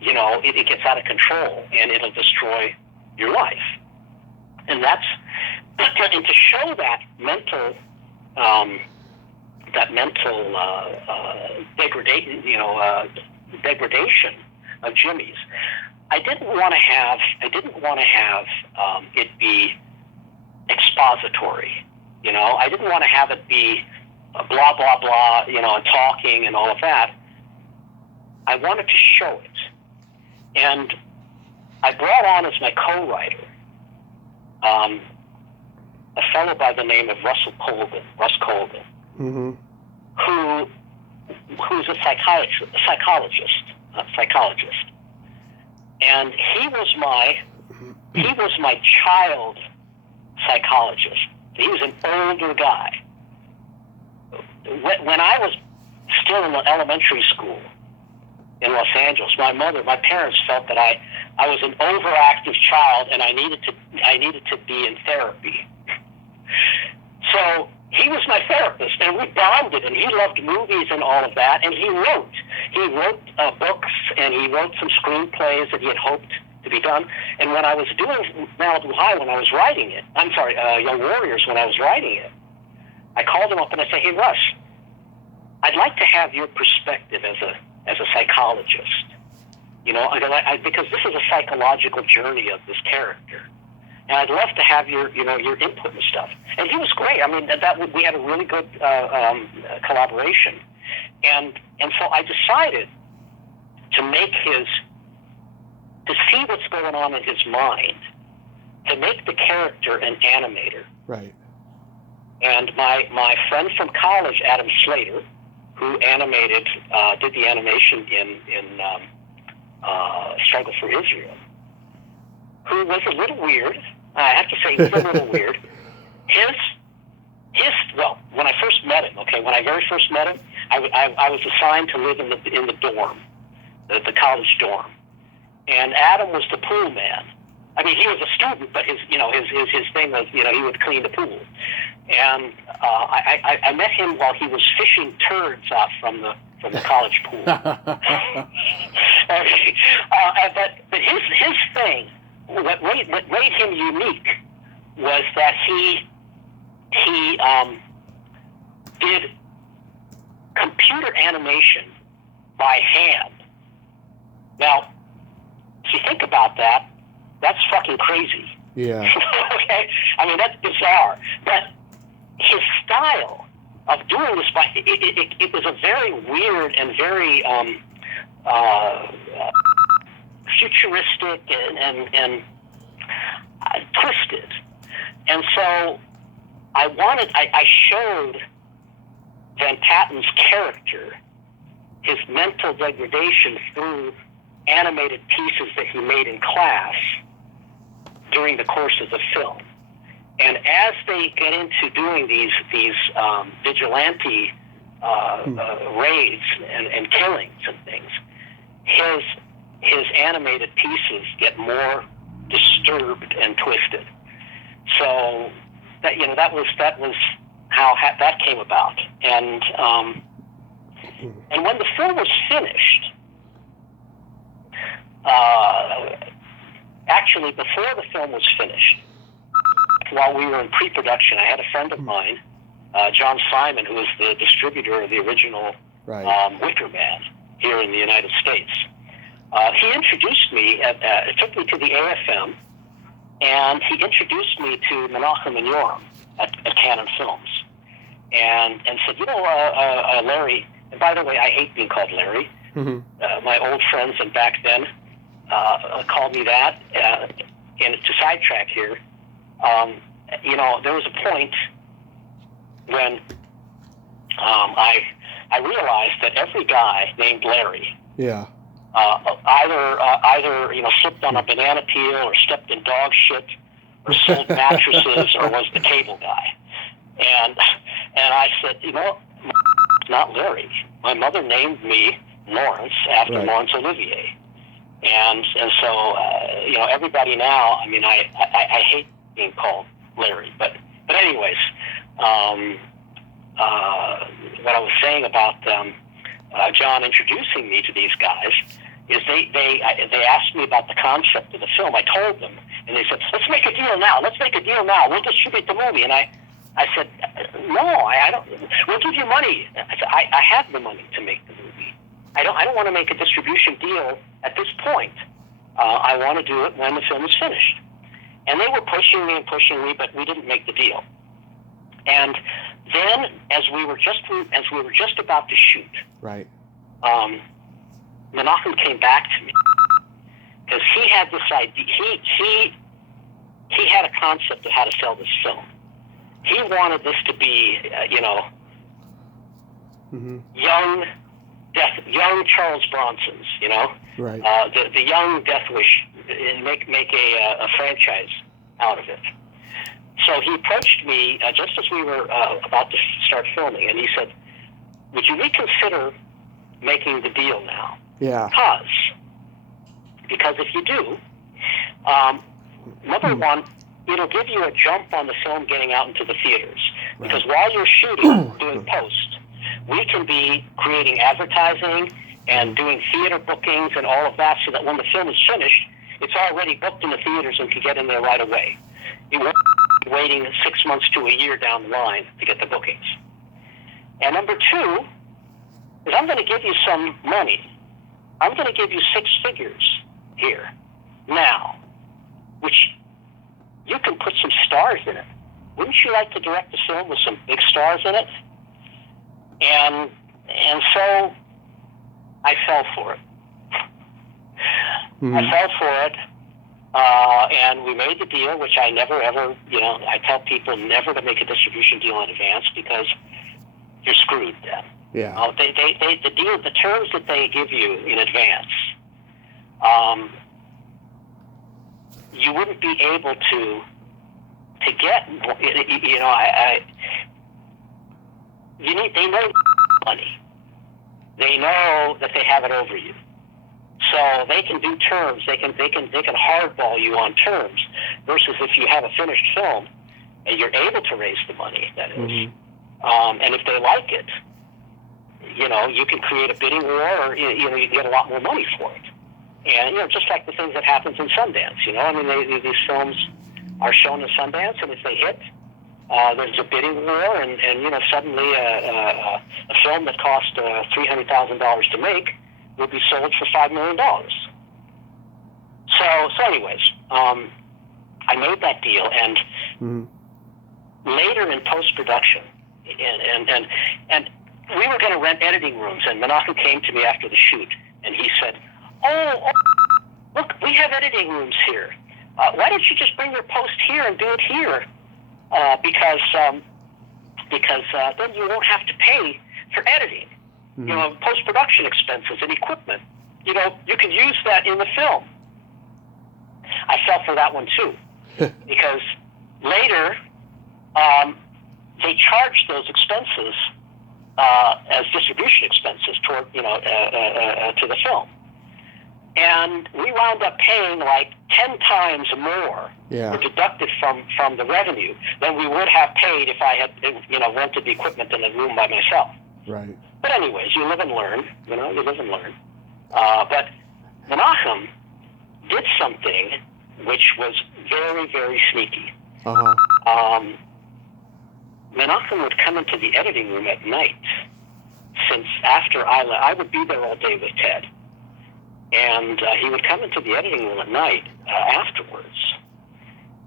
it gets out of control and it'll destroy your life. And and to show that mental degradation of Jimmy's. I didn't want to have it be expository. I didn't want to have it be blah blah blah, talking and all of that. I wanted to show it, and I brought on as my co-writer a fellow by the name of Russ Colgan. Mm-hmm. who's a psychologist, and he was my child psychologist. He was an older guy. When I was still in the elementary school in Los Angeles, my parents felt that I was an overactive child and I needed to be in therapy. So he was my therapist, and we bonded, and he loved movies and all of that, and he wrote books, and he wrote some screenplays that he had hoped to be done. And when I was doing Malibu High, when I was writing it, Young Warriors, when I was writing it, I called him up and I said, "Hey, Russ, I'd like to have your perspective as a psychologist, because this is a psychological journey of this character. And I'd love to have your input and stuff." And he was great. I mean, we had a really good collaboration. And so I decided to see what's going on in his mind, to make the character an animator. Right. And my friend from college, Adam Slater, who did the animation in Struggle for Israel, who was a little weird. I have to say, he was a little weird. When I first met him, when I very first met him, I was assigned to live in the dorm, the college dorm, and Adam was the pool man. I mean, he was a student, but his thing was, he would clean the pool. And I met him while he was fishing turds out from the college pool. But his thing, what made him unique, was that he did computer animation by hand. Now, if you think about that, that's fucking crazy. Yeah. Okay? I mean, that's bizarre. But his style of doing this, it was a very weird and very futuristic and twisted. And so I showed Van Patten's character, his mental degradation through animated pieces that he made in class during the course of the film. And as they get into doing these vigilante raids and killings and things, his animated pieces get more disturbed and twisted. So that was how that came about. And when the film was finished, actually before the film was finished, while we were in pre-production, I had a friend of mine, John Simon, who is the distributor of the original Wicker Man here in the United States. He introduced me, took me to the AFM, and he introduced me to Menachem and Yoram at Canon Films, and said, Larry, and by the way, I hate being called Larry. Mm-hmm. My old friends and back then called me that. And to sidetrack here, there was a point when I realized that every guy named Larry, either slipped on a banana peel or stepped in dog shit or sold mattresses or was the cable guy. And I said, not Larry. My mother named me Lawrence after Laurence Olivier. And so everybody now, I mean, I hate being called Larry, but anyways, what I was saying about John introducing me to these guys is they asked me about the concept of the film. I told them, and they said, let's make a deal now. We'll distribute the movie. And I said, no, I don't. We'll give you money. I said, I have the money to make the movie. I don't want to make a distribution deal at this point. I want to do it when the film is finished. And they were pushing me, but we didn't make the deal. And then, as we were just about to shoot, Menachem came back to me because he had this idea. He had a concept of how to sell this film. He wanted this to be, young Charles Bronsons, you know, Right. The young Death Wish, and make a franchise out of it. So he approached me just as we were about to start filming, and he said, "Would you reconsider making the deal now? Yeah. Because if you do, number one, it'll give you a jump on the film getting out into the theaters. Right. Because while you're shooting, doing post, we can be creating advertising and doing theater bookings and all of that, so that when the film is finished, it's already booked in the theaters and can get in there right away. You won't be waiting 6 months to a year down the line to get the bookings. And number two is I'm going to give you some money. I'm going to give you 6 figures here, now, which you can put some stars in it. Wouldn't you like to direct a film with some big stars in it?" And so I fell for it. I fell for it, and we made the deal, which I never ever, I tell people never to make a distribution deal in advance, because you're screwed then. Yeah. The terms that they give you in advance, you wouldn't be able to get, they know money. They know that they have it over you. So they can do terms, they can hardball you on terms, versus if you have a finished film and you're able to raise the money, that is. And if they like it, you can create a bidding war, or you can get a lot more money for it. And just like the things that happens in Sundance, these films are shown in Sundance, and if they hit, there's a bidding war, and suddenly a film that cost $300,000 to make will be sold for $5 million. So anyways, I made that deal, and later in post-production, and we were going to rent editing rooms, and Menachem came to me after the shoot, and he said, oh, look, we have editing rooms here. Why don't you just bring your post here and do it here? Because then you won't have to pay for editing. Post-production expenses and equipment. You can use that in the film. I fell for that one too, because later they charged those expenses as distribution expenses toward to the film, and we wound up paying like 10 times more, or deducted from the revenue, than we would have paid if I had rented the equipment in a room by myself. Right. But anyways, you live and learn. But Menachem did something which was very, very sneaky. Menachem would come into the editing room at night, since after I would be there all day with Ted, and he would come into the editing room at night afterwards,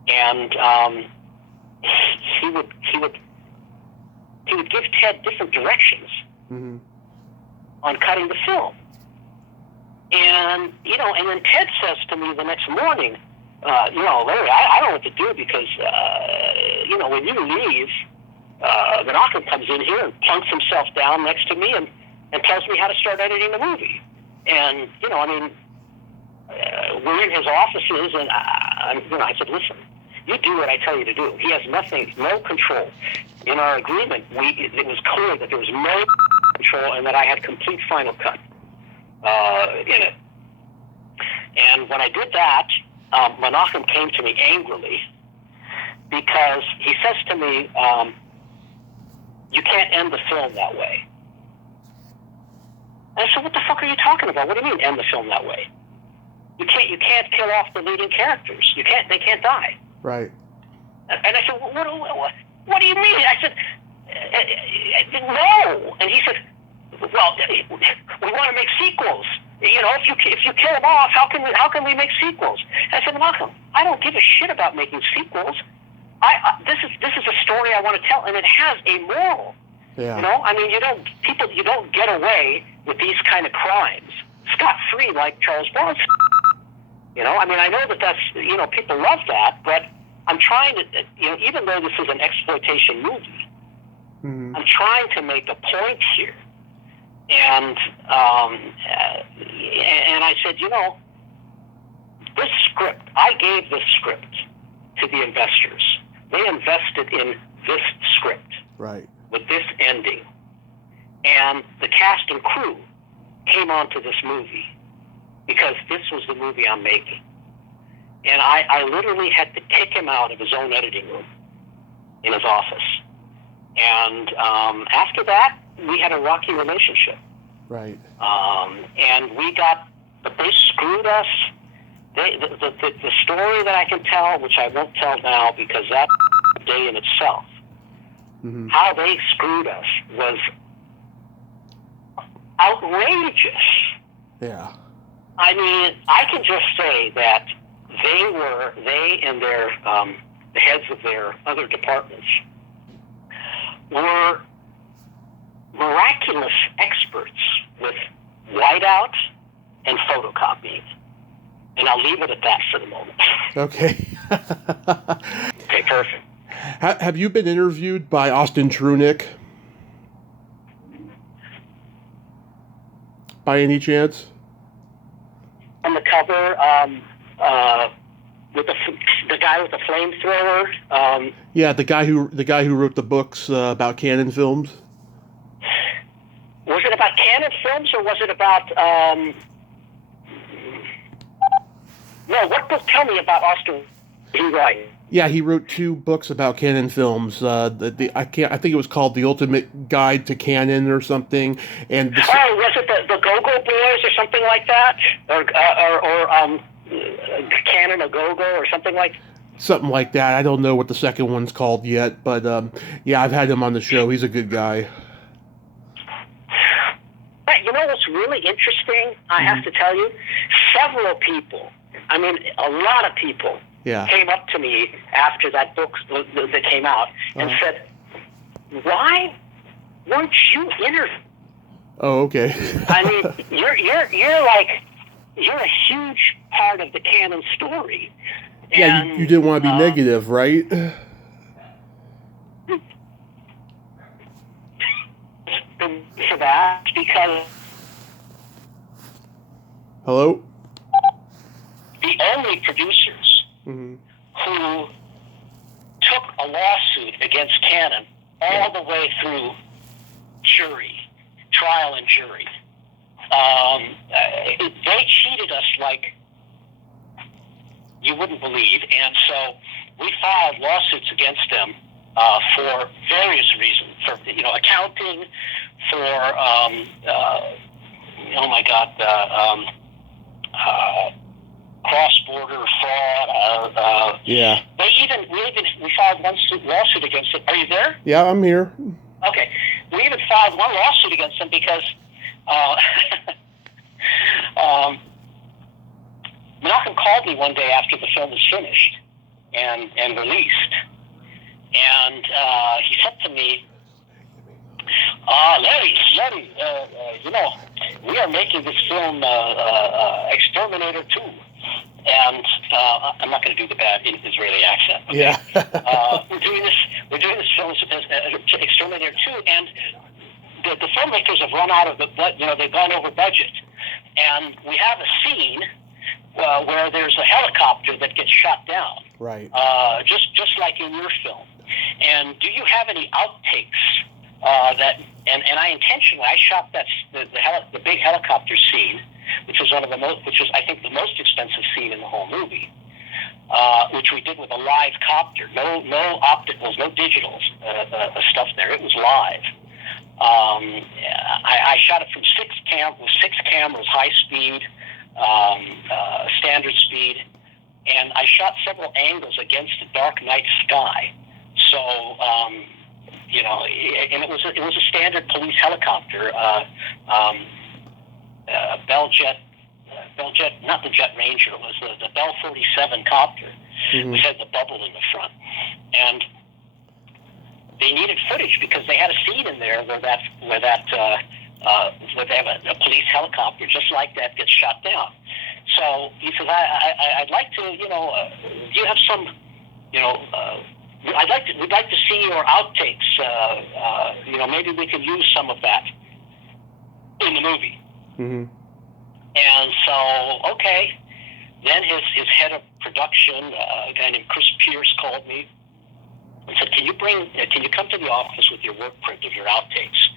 and he would give Ted different directions on cutting the film. And, and then Ted says to me the next morning, Larry, I don't know what to do, because, when you leave, Menachem comes in here and plunks himself down next to me and tells me how to start editing the movie. And, we're in his offices, and I said, listen, you do what I tell you to do. He has no control. In our agreement, it was clear that there was no control, and that I had complete final cut in it. And when I did that, Menachem came to me angrily, because he says to me, you can't end the film that way. And I said, what the fuck are you talking about? What do you mean end the film that way? You can't kill off the leading characters. They can't die. Right. And I said, what do you mean? I said, no. And he said, well, we want to make sequels. If you kill them off, how can we make sequels? And I said, Menachem, I don't give a shit about making sequels. This is a story I want to tell, and it has a moral. Yeah. You don't get away with these kind of crimes scot-free like Charles Bronson. I know that's, people love that, but I'm trying to, even though this is an exploitation movie, I'm trying to make a point here And I said, this script, I gave this script to the investors. They invested in this script. Right. With this ending. And the cast and crew came onto this movie because this was the movie I'm making. And I literally had to kick him out of his own editing room in his office. And after that, we had a rocky relationship. Right. And but they screwed us. The story that I can tell, which I won't tell now because that's a day in itself, Mm-hmm. how they screwed us was outrageous. Yeah. I mean, I can just say that they and their the heads of their other departments were miraculous experts with whiteout and photocopying. And I'll leave it at that for the moment. Okay. Okay, perfect. Have you been interviewed by Austin Trunick? By any chance? On the cover, with the guy with the flamethrower. Yeah, the guy who wrote the books about Canon films. Was it about Canon films or was it about? No, what book? Tell me about Austin. He write. Yeah, he wrote 2 books about Canon films. I think it was called The Ultimate Guide to Canon or something. And was it the Go-Go Boys or something like that, or Canon a Go-Go or something like? Something like that. I don't know what the second one's called yet, but yeah, I've had him on the show. He's a good guy. You know what's really interesting? I have to tell you, several people. I mean, a lot of people. Yeah. Came up to me after that book that came out and said, "Why weren't you interviewed?" Oh, okay. I mean, you're a huge part of the Canon story. Yeah, you didn't want to be negative, right? For that, because Hello? the only producers who took a lawsuit against Canon all the way through trial and jury. They cheated us like you wouldn't believe. And so we filed lawsuits against them for various reasons, for accounting, for cross-border fraud. Yeah. We filed one lawsuit against them. Are you there? Yeah, I'm here. Okay. We even filed one lawsuit against them because Malcolm called me one day after the film was finished and released, and he said to me, Larry, we are making this film Exterminator 2. And I'm not going to do the bad Israeli accent. Okay? Yeah. We're doing this film Exterminator 2, and the filmmakers have run out of they've gone over budget, and we have a scene where there's a helicopter that gets shot down. Right. Just like in your film. And do you have any outtakes that? And I shot the big helicopter scene, which was I think the most expensive scene in the whole movie, which we did with a live copter. No opticals, no digitals stuff there. It was live. I shot it from with six cameras, high speed, standard speed, and I shot several angles against a dark night sky. So, and it was a standard police helicopter, Bell Jet, not the Jet Ranger. It was the Bell 47 copter, which had the bubble in the front, and they needed footage because they had a scene in there where they have a police helicopter just like that gets shot down. So he says, I'd like to, do you have some, we'd like to see your outtakes. Maybe we could use some of that. in the movie. Mm-hmm. And so, okay. Then his head of production, a guy named Chris Pierce, called me and said, can you come to the office with your work print of your outtakes?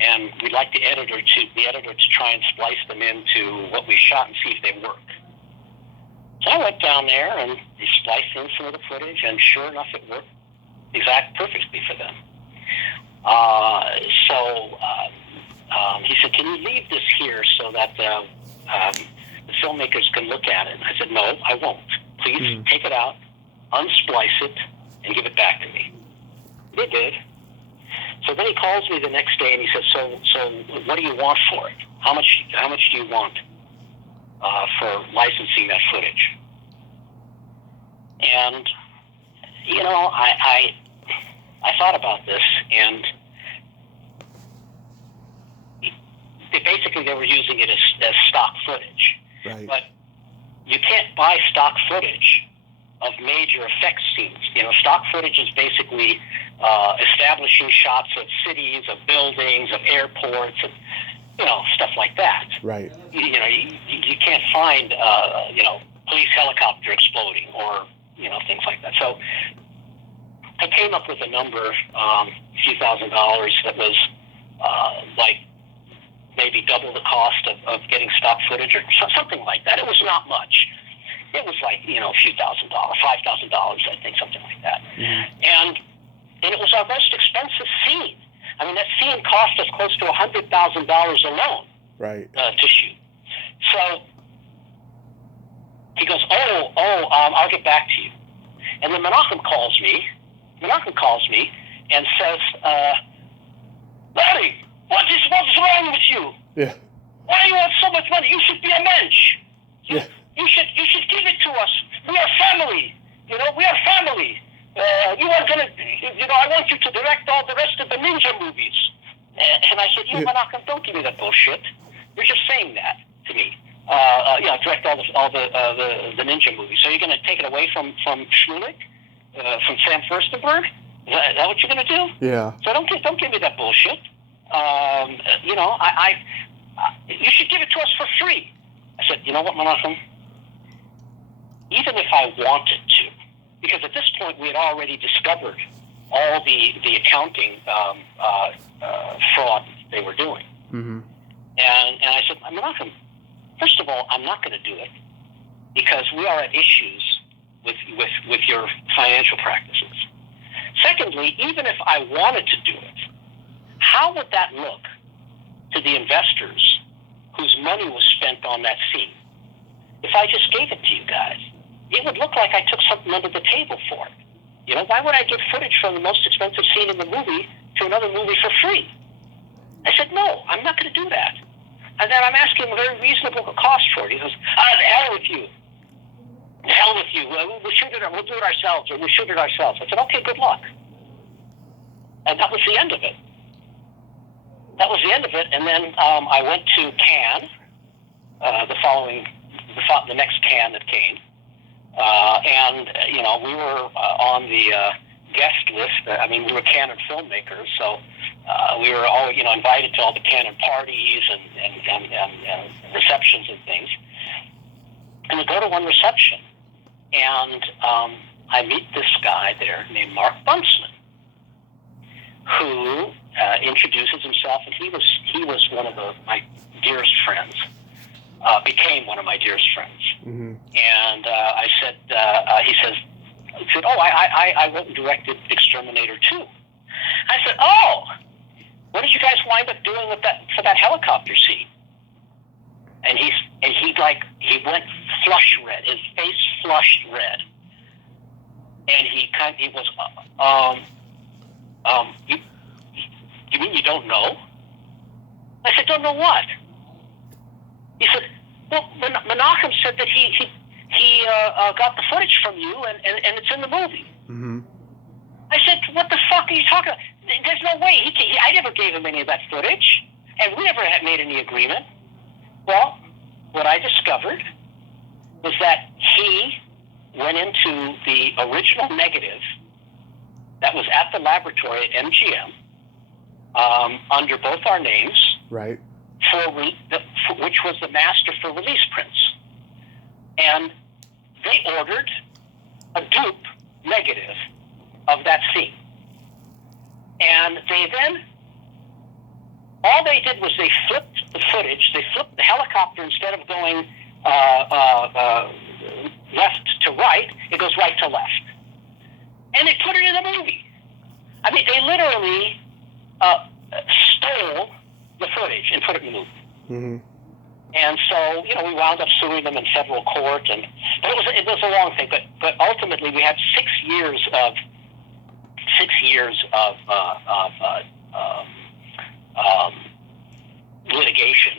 And we'd like the editor to try and splice them into what we shot and see if they work. So I went down there and he spliced in some of the footage, and sure enough, it worked perfectly for them. He said, can you leave this here so that the filmmakers can look at it? And I said, no, I won't. Please take it out, unsplice it, and give it back to me. They did. So then he calls me the next day and he says, so what do you want for it? How much do you want for licensing that footage? And, you know, I thought about this, and they were using it as stock footage. Right. But you can't buy stock footage of major effects scenes. You know, stock footage is basically establishing shots of cities, of buildings, of airports, and, you know, stuff like that. Right. You can't find, police helicopter exploding or, you know, things like that. So I came up with a number, a few $1,000 that was like maybe double the cost of getting stock footage or something like that. It was not much. It was like, you know, a few $1,000, $5,000, I think, something like that. Mm-hmm. And it was our most expensive scene. I mean, that scene cost us close to $100,000 alone. Right. To shoot. So he goes, I'll get back to you. And then Menachem calls me and says, Larry, what's wrong with you? Yeah. Why do you want so much money? You should be a mensch. Yeah. You should give it to us. We are family. You know, we are family. You are gonna, you know, I want you to direct all the rest of the ninja movies. And I said, Menachem, don't give me that bullshit. You're just saying that to me. Direct all the ninja movies. So you're gonna take it away from Shmulik, from Sam Furstenberg? Is that what you're gonna do? Yeah. So don't give me that bullshit. You should give it to us for free. I said, you know what, Menachem? Even if I wanted to, because at this point we had already discovered all the accounting fraud they were doing. Mm-hmm. And I said, Menachem, first of all, I'm not going to do it because we are at issues with your financial practices. Secondly, even if I wanted to do it, how would that look to the investors whose money was spent on that scene? If I just gave it to you guys, it would look like I took something under the table for it. You know, why would I give footage from the most expensive scene in the movie to another movie for free? I said, no, I'm not going to do that. And then I'm asking a very reasonable cost for it. He goes, the hell with you. The hell with you. We'll shoot it, we'll do it ourselves, or we'll shoot it ourselves. I said, okay, good luck. And that was the end of it. And then I went to Cannes, the next Cannes that came. We were on the guest list. I mean, we were Canon filmmakers, so we were all, invited to all the Canon parties and receptions and things. And we go to one reception, and I meet this guy there named Mark Buntsman, who introduces himself, and he was one of my dearest friends. Became one of my dearest friends. Mm-hmm. And I said, he said, I wrote and directed Exterminator 2. I said, what did you guys wind up doing for that helicopter scene? And he went flush red, his face flushed red, and he was, you mean you don't know? I said, don't know what? He said, well, Menachem said that he got the footage from you and it's in the movie. Mm-hmm. I said, what the fuck are you talking about? There's no way. I never gave him any of that footage, and we never had made any agreement. Well, what I discovered was that he went into the original negative that was at the laboratory at MGM under both our names. Right. which was the master for release prints. And they ordered a dupe negative of that scene. And they then, all they did was they flipped the footage. They flipped the helicopter. Instead of going left to right, it goes right to left. And they put it in a movie. I mean, they literally stole the footage and put it in the movie. Mm-hmm. And so, we wound up suing them in federal court, but it was a long thing. But ultimately, we had 6 years of litigation,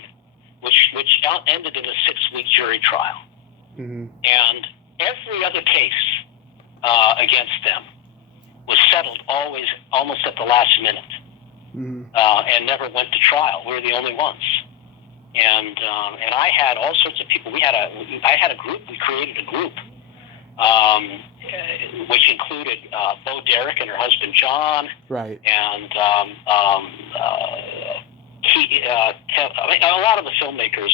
which ended in a 6-week jury trial. Mm-hmm. And every other case against them was settled almost at the last minute, mm-hmm. And never went to trial. We were the only ones. And I had all sorts of people. I had a group. We created a group, which included Bo Derek and her husband John, right, and a lot of the filmmakers.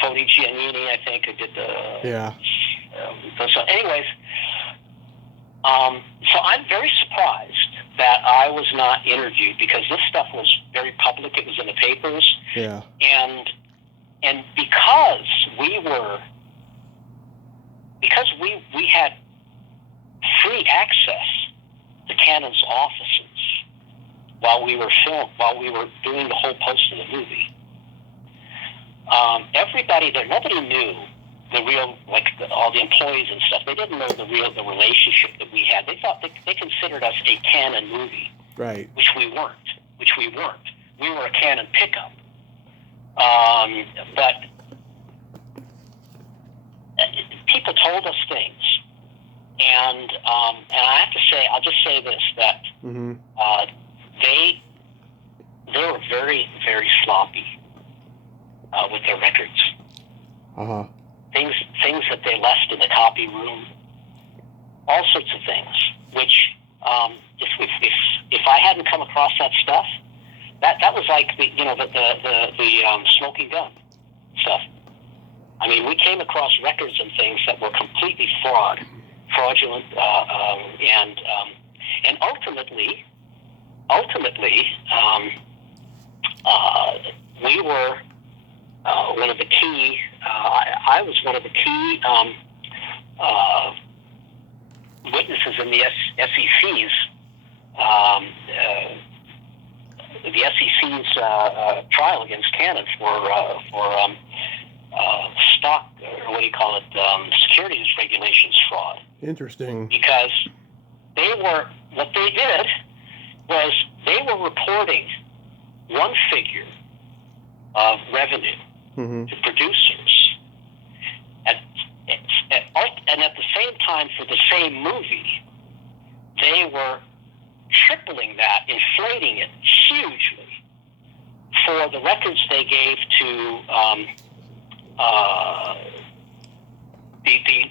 Tony Giannini, I think, who did the. Yeah. So, anyways, so I'm very surprised that I was not interviewed, because this stuff was very public. It was in the papers. Yeah. And because we had free access to Canon's offices while we were doing the whole post of the movie. Everybody there, nobody knew the real, all the employees and stuff. They didn't know the relationship that we had. They thought they considered us a Canon movie, right? Which we weren't. We were a Canon pickup. But people told us things, and I have to say, I'll just say this, that mm-hmm. They were very, very sloppy with their records. Uh-huh. Things that they left in the copy room, all sorts of things. Which, if I hadn't come across that stuff, that was like the smoking gun stuff. I mean, we came across records and things that were completely fraudulent, and ultimately, we were one of the key. I was one of the key witnesses in the SEC's trial against Canon for stock, or what do you call it, securities regulations fraud. Interesting. Because what they did was they were reporting one figure of revenue mm-hmm. to producers, and at the same time, for the same movie, they were tripling that, inflating it hugely for the records they gave to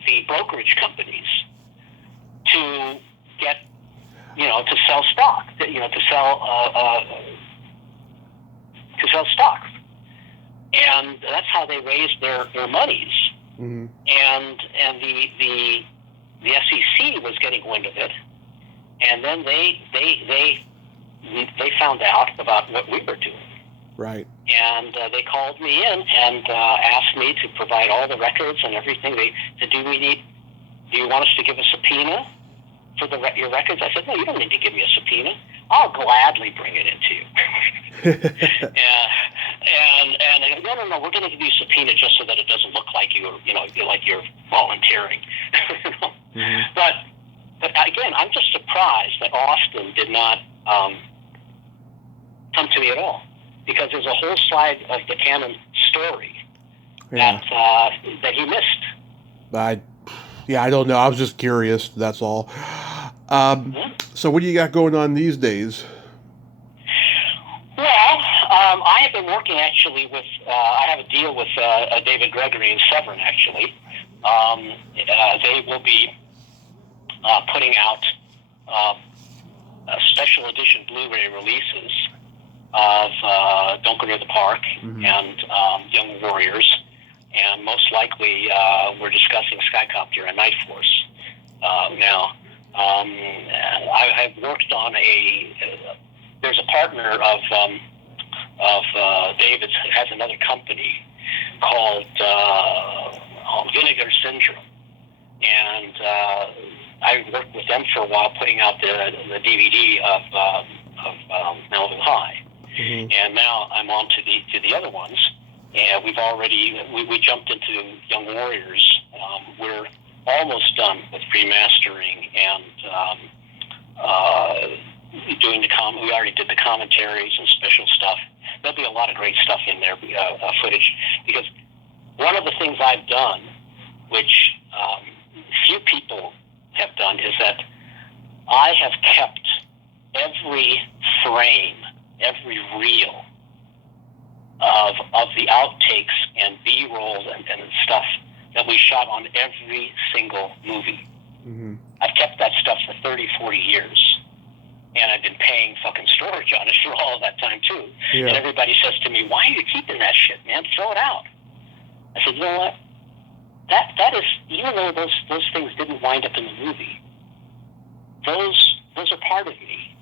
the brokerage companies to get, to sell stock, to sell stock. And that's how they raised their monies. Mm-hmm. And the SEC was getting wind of it, and then they found out about what we were doing. Right. And they called me in and asked me to provide all the records and everything. They said, do you want us to give a subpoena for your records? I said, no, you don't need to give me a subpoena. I'll gladly bring it into you. And they go, no, we're going to give you a subpoena just so that it doesn't look like you're volunteering. Mm-hmm. But again, I'm just surprised that Austin did not come to me at all, because there's a whole side of the Canon story that he missed. I don't know. I was just curious. That's all. So what do you got going on these days? Well, I have been working actually with, I have a deal with David Gregory and Severn, actually. They will be putting out special edition Blu-ray releases of Don't Go Near the Park and Young Warriors, and most likely we're discussing Skycopter and NightForce now. I've worked on there's a partner of David's who has another company called Vinegar Syndrome, and I worked with them for a while, putting out the DVD of Malibu High, and now I'm on to the other ones, and we jumped into Young Warriors. We're almost done with remastering and doing we already did the commentaries and special stuff. There'll be a lot of great stuff in there, footage, because one of the things I've done, which few people have done, is that I have kept every frame, every reel of the outtakes and B-rolls and stuff that we shot on every single movie. I've kept that stuff for 30, 40 years. And I've been paying fucking storage on it for all of that time, too. Yeah. And everybody says to me, why are you keeping that shit, man? Throw it out. I said, you know what? That is, even though those things didn't wind up in the movie, those are part of me.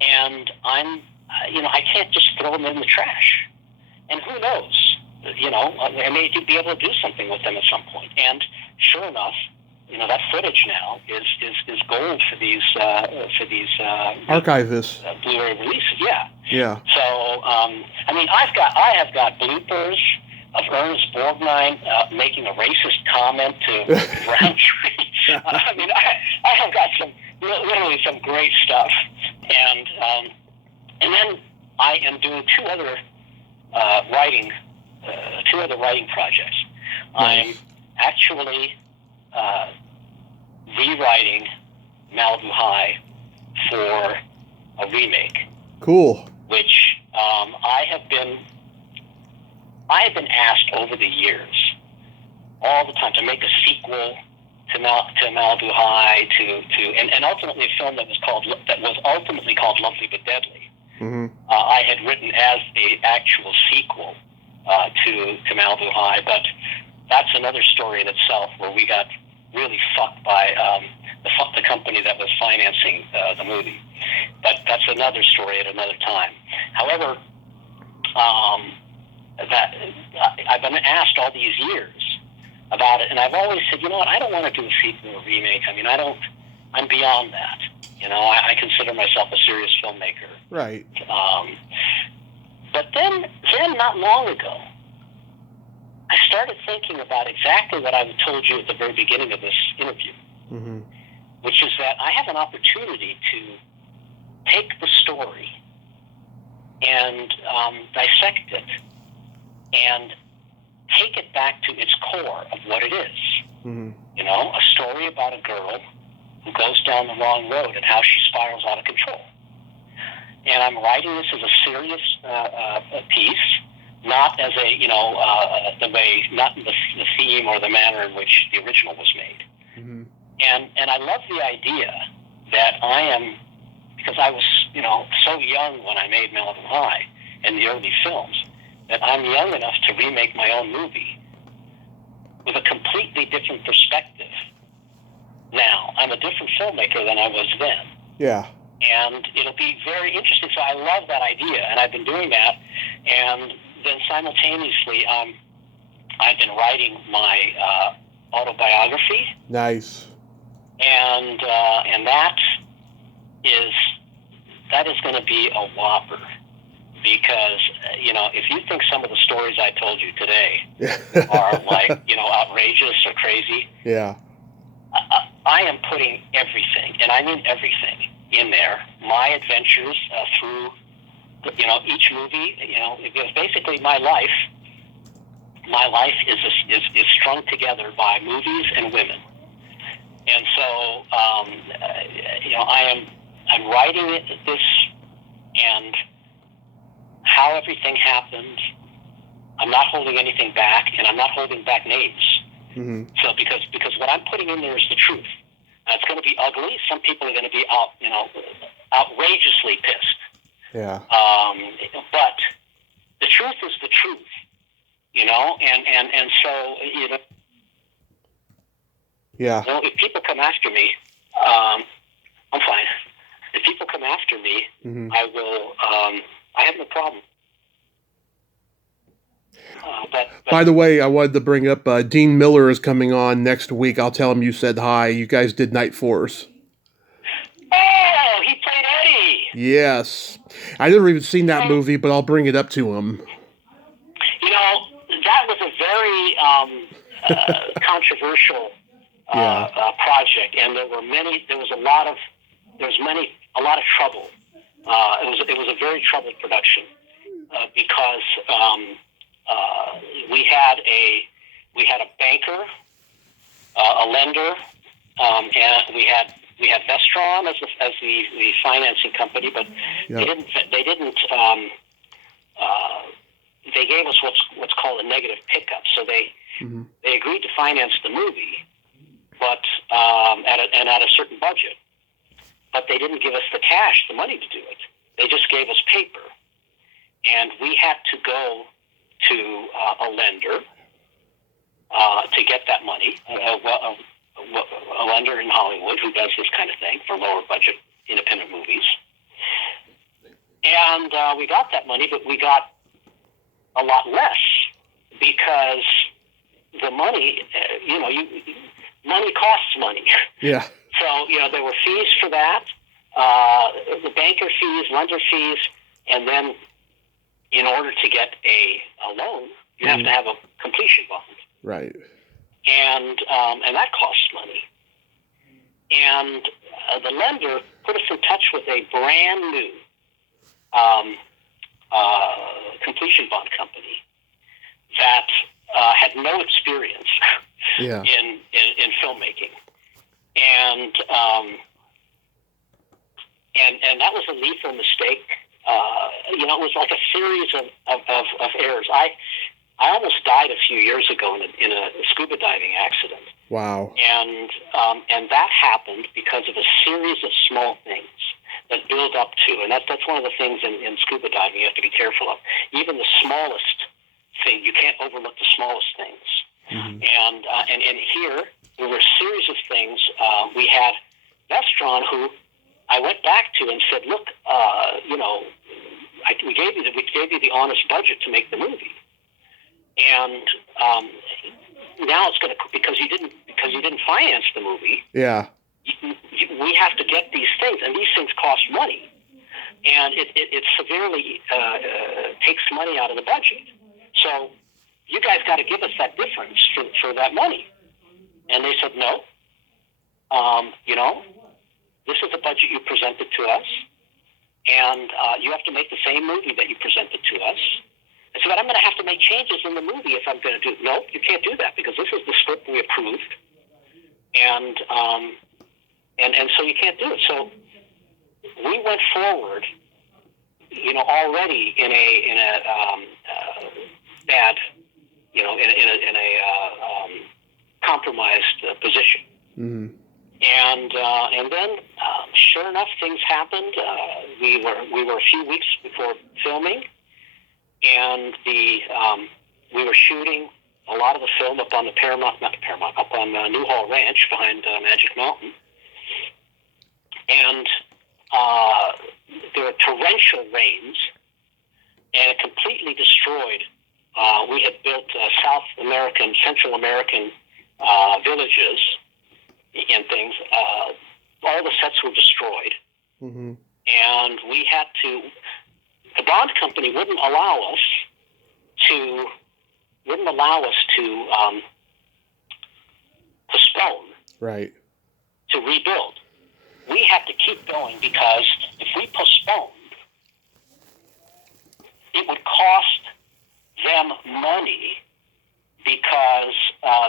And I can't just throw them in the trash. And who knows? I may be able to do something with them at some point. And sure enough, that footage now is gold for these archivists Blu-ray releases. Yeah. So I have got bloopers of Ernest Borgnine making a racist comment to Roundtree. I have got literally some great stuff, and then I am doing two other writing projects. Nice. I'm actually rewriting Malibu High for a remake. Cool. Which I have been asked over the years, all the time, to make a sequel to Malibu High, and ultimately a film that was ultimately called Lovely but Deadly. I had written as the actual sequel to Malibu High, but that's another story in itself, where we got really fucked by the company that was financing the movie. But that's another story at another time. However, that I've been asked all these years about it, and I've always said, you know what, I don't want to do a sequel or remake. I'm beyond that. I consider myself a serious filmmaker. Right. But then not long ago, I started thinking about exactly what I told you at the very beginning of this interview, which is that I have an opportunity to take the story and dissect it and take it back to its core of what it is. A story about a girl who goes down the wrong road and how she spirals out of control. And I'm writing this as a serious piece, not as not the theme or the manner in which the original was made. And I love the idea that because I was, so young when I made Malibu High and the early films, that I'm young enough to remake my own movie with a completely different perspective. Now, I'm a different filmmaker than I was then. Yeah. And it'll be very interesting. So I love that idea, and I've been doing that. And then simultaneously, I've been writing my autobiography. Nice. And that is going to be a whopper, because if you think some of the stories I told you today are outrageous or crazy, yeah, I am putting everything, and I mean everything, in there. My adventures through each movie. Because basically my life is strung together by movies and women. And so I'm writing this and how everything happened. I'm not holding anything back, and I'm not holding back names. So because what I'm putting in there is the truth. Now, it's going to be ugly. Some people are going to be outrageously pissed. Yeah. But the truth is the truth, and so, Yeah. if people come after me, I'm fine. If people come after me, Mm-hmm. I will, I have no problem. But By the way, I wanted to bring up Dean Miller is coming on next week. I'll tell him you said hi. You guys did NightForce. oh, he played Eddie. Yes. I never even seen that movie, but I'll bring it up to him. That was a very controversial Yeah. project, and there was a lot of trouble. It was a very troubled production because we had a banker, a lender, and we had Vestron as the financing company, but Yep. they gave us what's called a negative pickup. So they agreed to finance the movie, but at a certain budget. But they didn't give us the cash, the money to do it. They just gave us paper, and we had to go to a lender to get that money. A lender in Hollywood who does this kind of thing for lower budget independent movies. And we got that money, but we got a lot less because the money, money costs money. Yeah. So, there were fees for that, the banker fees, lender fees, and then in order to get a loan, you have to have a completion bond. Right. And that costs money. And the lender put us in touch with a brand new completion bond company that had no experience Yeah. in filmmaking, and that was a lethal mistake. It was like a series of errors. I almost died a few years ago in a scuba diving accident. Wow. And that happened because of a series of small things that build up to, and that's one of the things in scuba diving you have to be careful of. Even the smallest thing, you can't overlook the smallest things. Mm-hmm. And here there were a series of things. We had Vestron, who I went back to and said, "Look, we gave you the honest budget to make the movie, and now it's going to because you didn't finance the movie. Yeah. We have to get these things, and these things cost money, and it severely takes money out of the budget. So you guys got to give us that difference for that money." And they said, "No, this is the budget you presented to us, and you have to make the same movie that you presented to us." I said, "But I'm going to have to make changes in the movie if I'm going to do it." "No, you can't do that because this is the script we approved, and so you can't do it." So we went forward, already in a bad, in a compromised position. Mm-hmm. And then, sure enough, things happened. We were a few weeks before filming, and we were shooting a lot of the film up on up on Newhall Ranch behind Magic Mountain, and there were torrential rains, and it completely destroyed. We had built Central American villages and things. All the sets were destroyed, Mm-hmm. and we had to. The bond company wouldn't allow us to postpone, Right. to rebuild. We had to keep going because if we postponed, it would cost them money because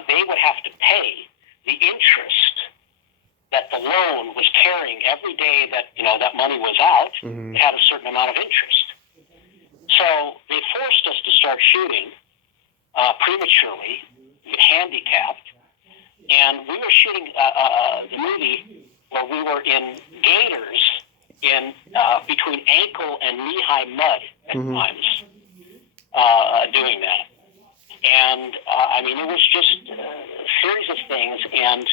they would have to pay the interest that the loan was carrying every day that that money was out. Mm-hmm. It had a certain amount of interest. So they forced us to start shooting prematurely, handicapped, and we were shooting the movie where we were in gaiters in between ankle and knee-high mud at times doing that. And, I mean, it was just a series of things, and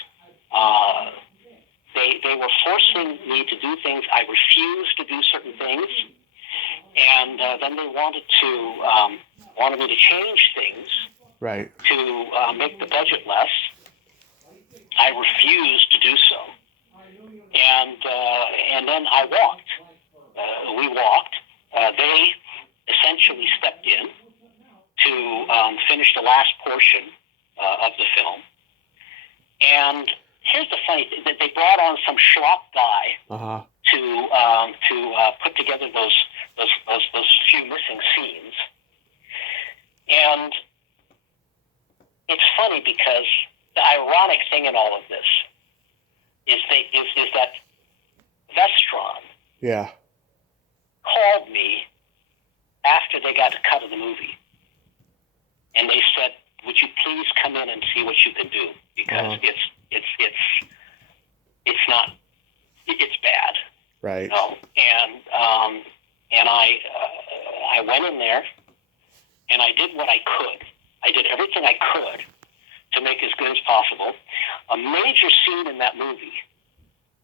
they were forcing me to do things. I refused to do certain things, and then they wanted me to change things Right. to make the budget less. I refused to do so. And then I walked. We walked. They essentially stepped in to finish the last portion of the film. And here's the funny thing: that they brought on some schlock guy to put together those few missing scenes. And it's funny because the ironic thing in all of this is that Vestron called me after they got a cut of the movie, and they said, "Would you please come in and see what you can do, because it's bad." Right. You know? And I went in there and I did what I could. I did everything I could to make as good as possible. A major scene in that movie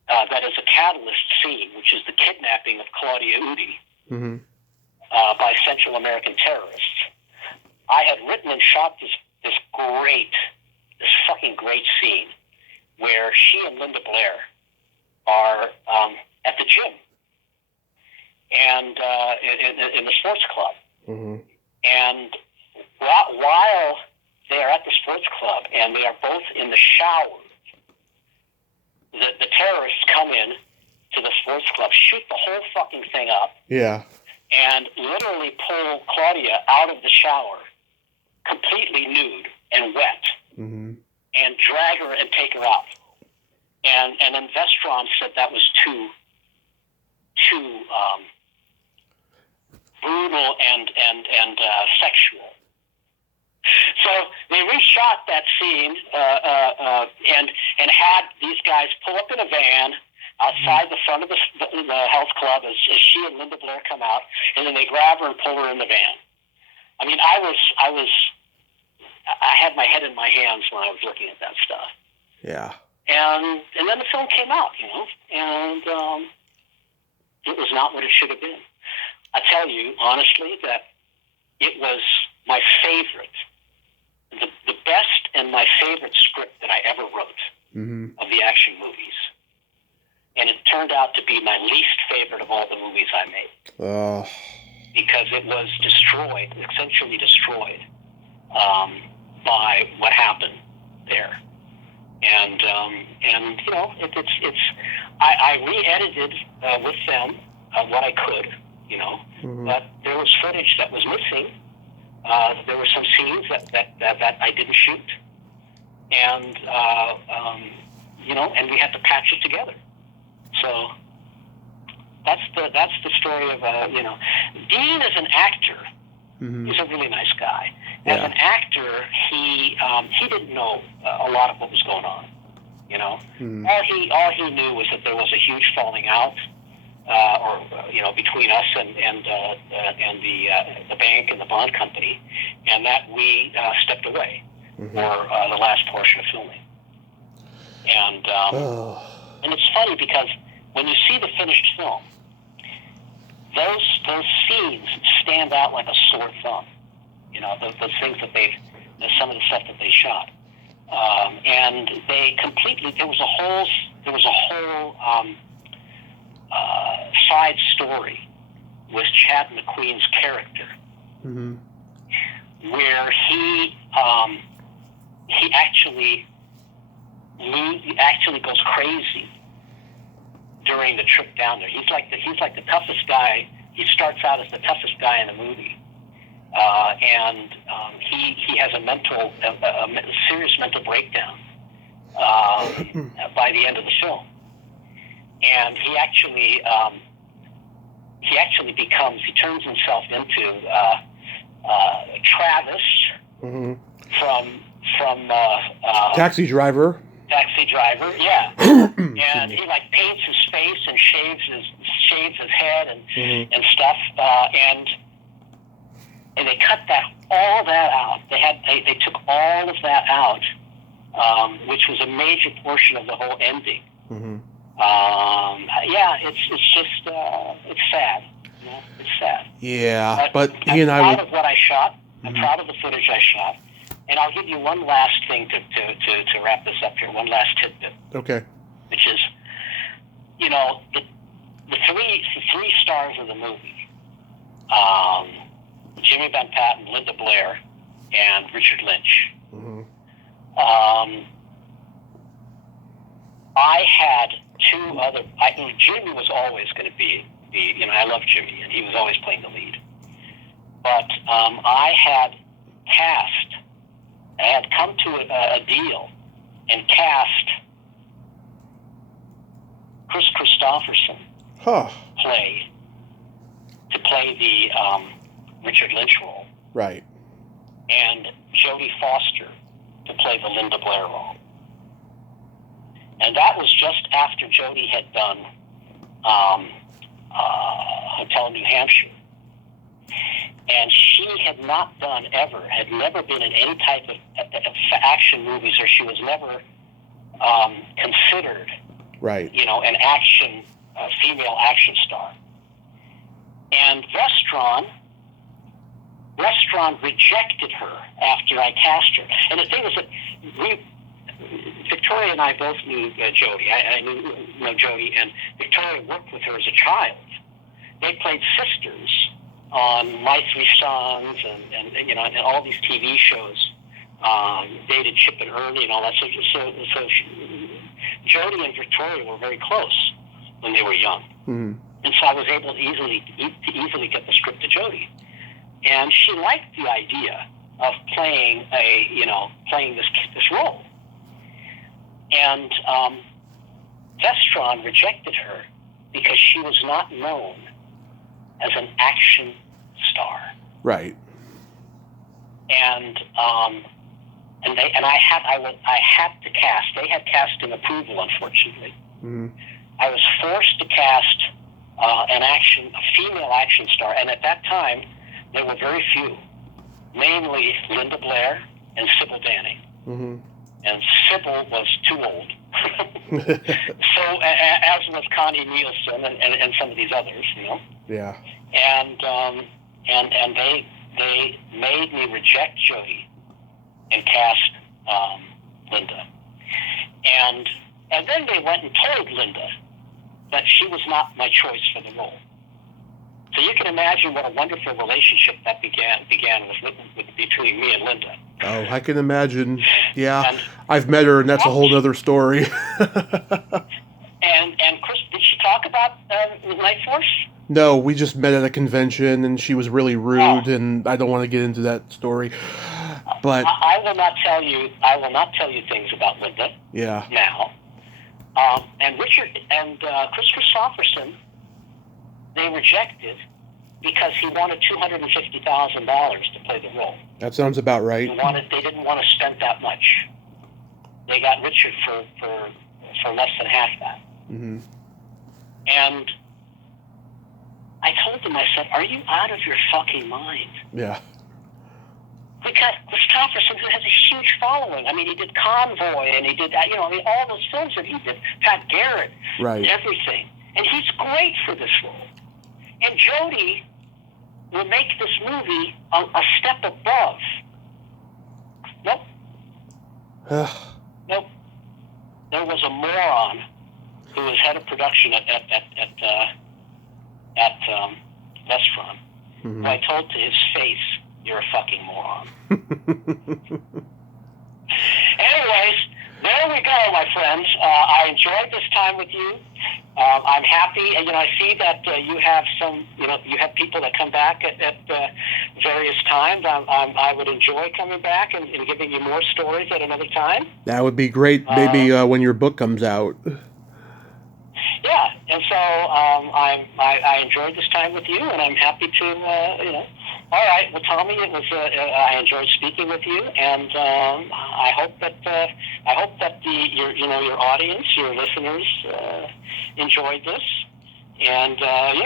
that is a catalyst scene, which is the kidnapping of Claudia Udi by Central American terrorists. I had written and shot this fucking great scene where she and Linda Blair are at the gym and in the sports club. And while they are at the sports club and they are both in the shower, the terrorists come in to the sports club, shoot the whole fucking thing up, and literally pull Claudia out of the shower, completely nude and wet, and drag her and take her out. And then Vestron said that was too brutal and sexual. So they reshot that scene and had these guys pull up in a van outside the front of the health club as she and Linda Blair come out, and then they grab her and pull her in the van. I mean, I had my head in my hands when I was looking at that stuff. Yeah. And then the film came out, you know, and it was not what it should have been. I tell you honestly that it was my favorite, the best and my favorite script that I ever wrote of the action movies. And it turned out to be my least favorite of all the movies I made. Because it was destroyed, essentially destroyed, by what happened there. And you know, I re-edited with them what I could, you know, but there was footage that was missing. There were some scenes that I didn't shoot, and you know, and we had to patch it together. So that's the story of you know, Dean as an actor. He's a really nice guy. As an actor, he didn't know a lot of what was going on. You know, all he knew was that there was a huge falling out, or you know, between us and the bank and the bond company, and that we stepped away for the last portion of filming. And it's funny because when you see the finished film, those scenes stand out like a sore thumb. You know, those things that some of the stuff that they shot, and they completely. There was a whole side story with Chad McQueen's character, where he actually goes crazy during the trip down there. He's like the toughest guy. He starts out as the toughest guy in the movie, and he has a serious mental breakdown by the end of the film. And he turns himself into Travis from Taxi Driver. Yeah. And he like paints his face and shaves shaves his head and stuff, and they cut all that out. They took all of that out, which was a major portion of the whole ending. Mm-hmm. It's just it's sad. You know, it's sad. Yeah, but I'm he and I proud of what I shot. I'm proud of the footage I shot. And I'll give you one last thing to wrap this up here. One last tidbit. Okay. Which is, you know, the three stars of the movie, Jimmy Van Patten, Linda Blair, and Richard Lynch. Mm-hmm. I had two other. Jimmy was always going to be you know, I love Jimmy, and he was always playing the lead. But I had come to a deal and cast Chris Christopherson to play the Richard Lynch role. Right. And Jodie Foster to play the Linda Blair role. And that was just after Jodie had done Hotel New Hampshire. And she had never been in any type of action movies, or she was never considered, right, you know, an female action star. And Restaurant rejected her after I cast her. And the thing is that Victoria and I both knew Jodie. I know Jodie, and Victoria worked with her as a child. They played sisters on My Three Sons and you know, and all these TV shows. Dated Chip and Ernie and all that. So Jodie and Victoria were very close when they were young. Mm-hmm. And so I was able to easily get the script to Jodie. And she liked the idea of playing this role. And Vestron rejected her because she was not known as an action star. Right. And I had to cast. They had casting approval, unfortunately. Mm-hmm. I was forced to cast a female action star, and at that time there were very few, mainly Linda Blair and Sybil Danning. Mm-hmm. And Sybil was too old. So, as was Connie Nielsen and some of these others, you know. Yeah. And they made me reject Jodie and cast Linda. And then they went and told Linda that she was not my choice for the role. So you can imagine what a wonderful relationship that began with between me and Linda. Oh, I can imagine. Yeah, and I've met her, and that's a whole other story. And Chris, did she talk about NightForce? No, we just met at a convention, and she was really rude, and I don't want to get into that story. But I will not tell you. I will not tell you things about Linda. Yeah. Now, and Richard and Chris Christopherson, they rejected because he wanted $250,000 to play the role. That sounds about right. They didn't want to spend that much. They got Richard for less than half that. Mm-hmm. And I told them, I said, "Are you out of your fucking mind?" Yeah. Because Christopherson has a huge following. I mean, he did Convoy, and he did that. You know, I mean, all those films that he did, Pat Garrett, right, and everything. And he's great for this role. And Jodie will make this movie a step above. Nope. Nope. There was a moron who was head of production at Vestron. Mm-hmm. Who I told to his face, "You're a fucking moron." Anyways, there we go, my friends. I enjoyed this time with you. I'm happy, and I see that you have you have people that come back at various times. I would enjoy coming back and giving you more stories at another time. That would be great. Maybe when your book comes out. Yeah, and so I enjoyed this time with you, and I'm happy to All right, well, Tommy, it was I enjoyed speaking with you, and I hope that your audience, your listeners, enjoyed this. And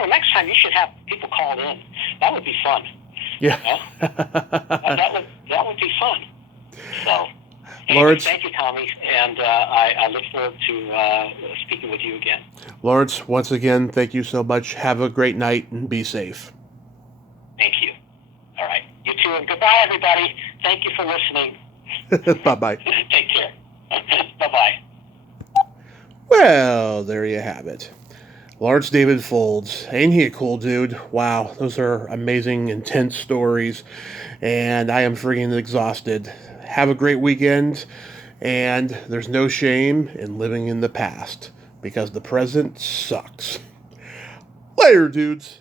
next time you should have people call in. That would be fun. Yeah. That would be fun. So, anyway, Lawrence, thank you, Tommy, and I look forward to speaking with you again. Lawrence, once again, thank you so much. Have a great night and be safe. Thank you. All right. You too, and goodbye, everybody. Thank you for listening. Bye-bye. Take care. Bye-bye. Well, there you have it. Lawrence David Folds. Ain't he a cool dude? Wow, those are amazing, intense stories, and I am freaking exhausted. Have a great weekend, and there's no shame in living in the past, because the present sucks. Later, dudes.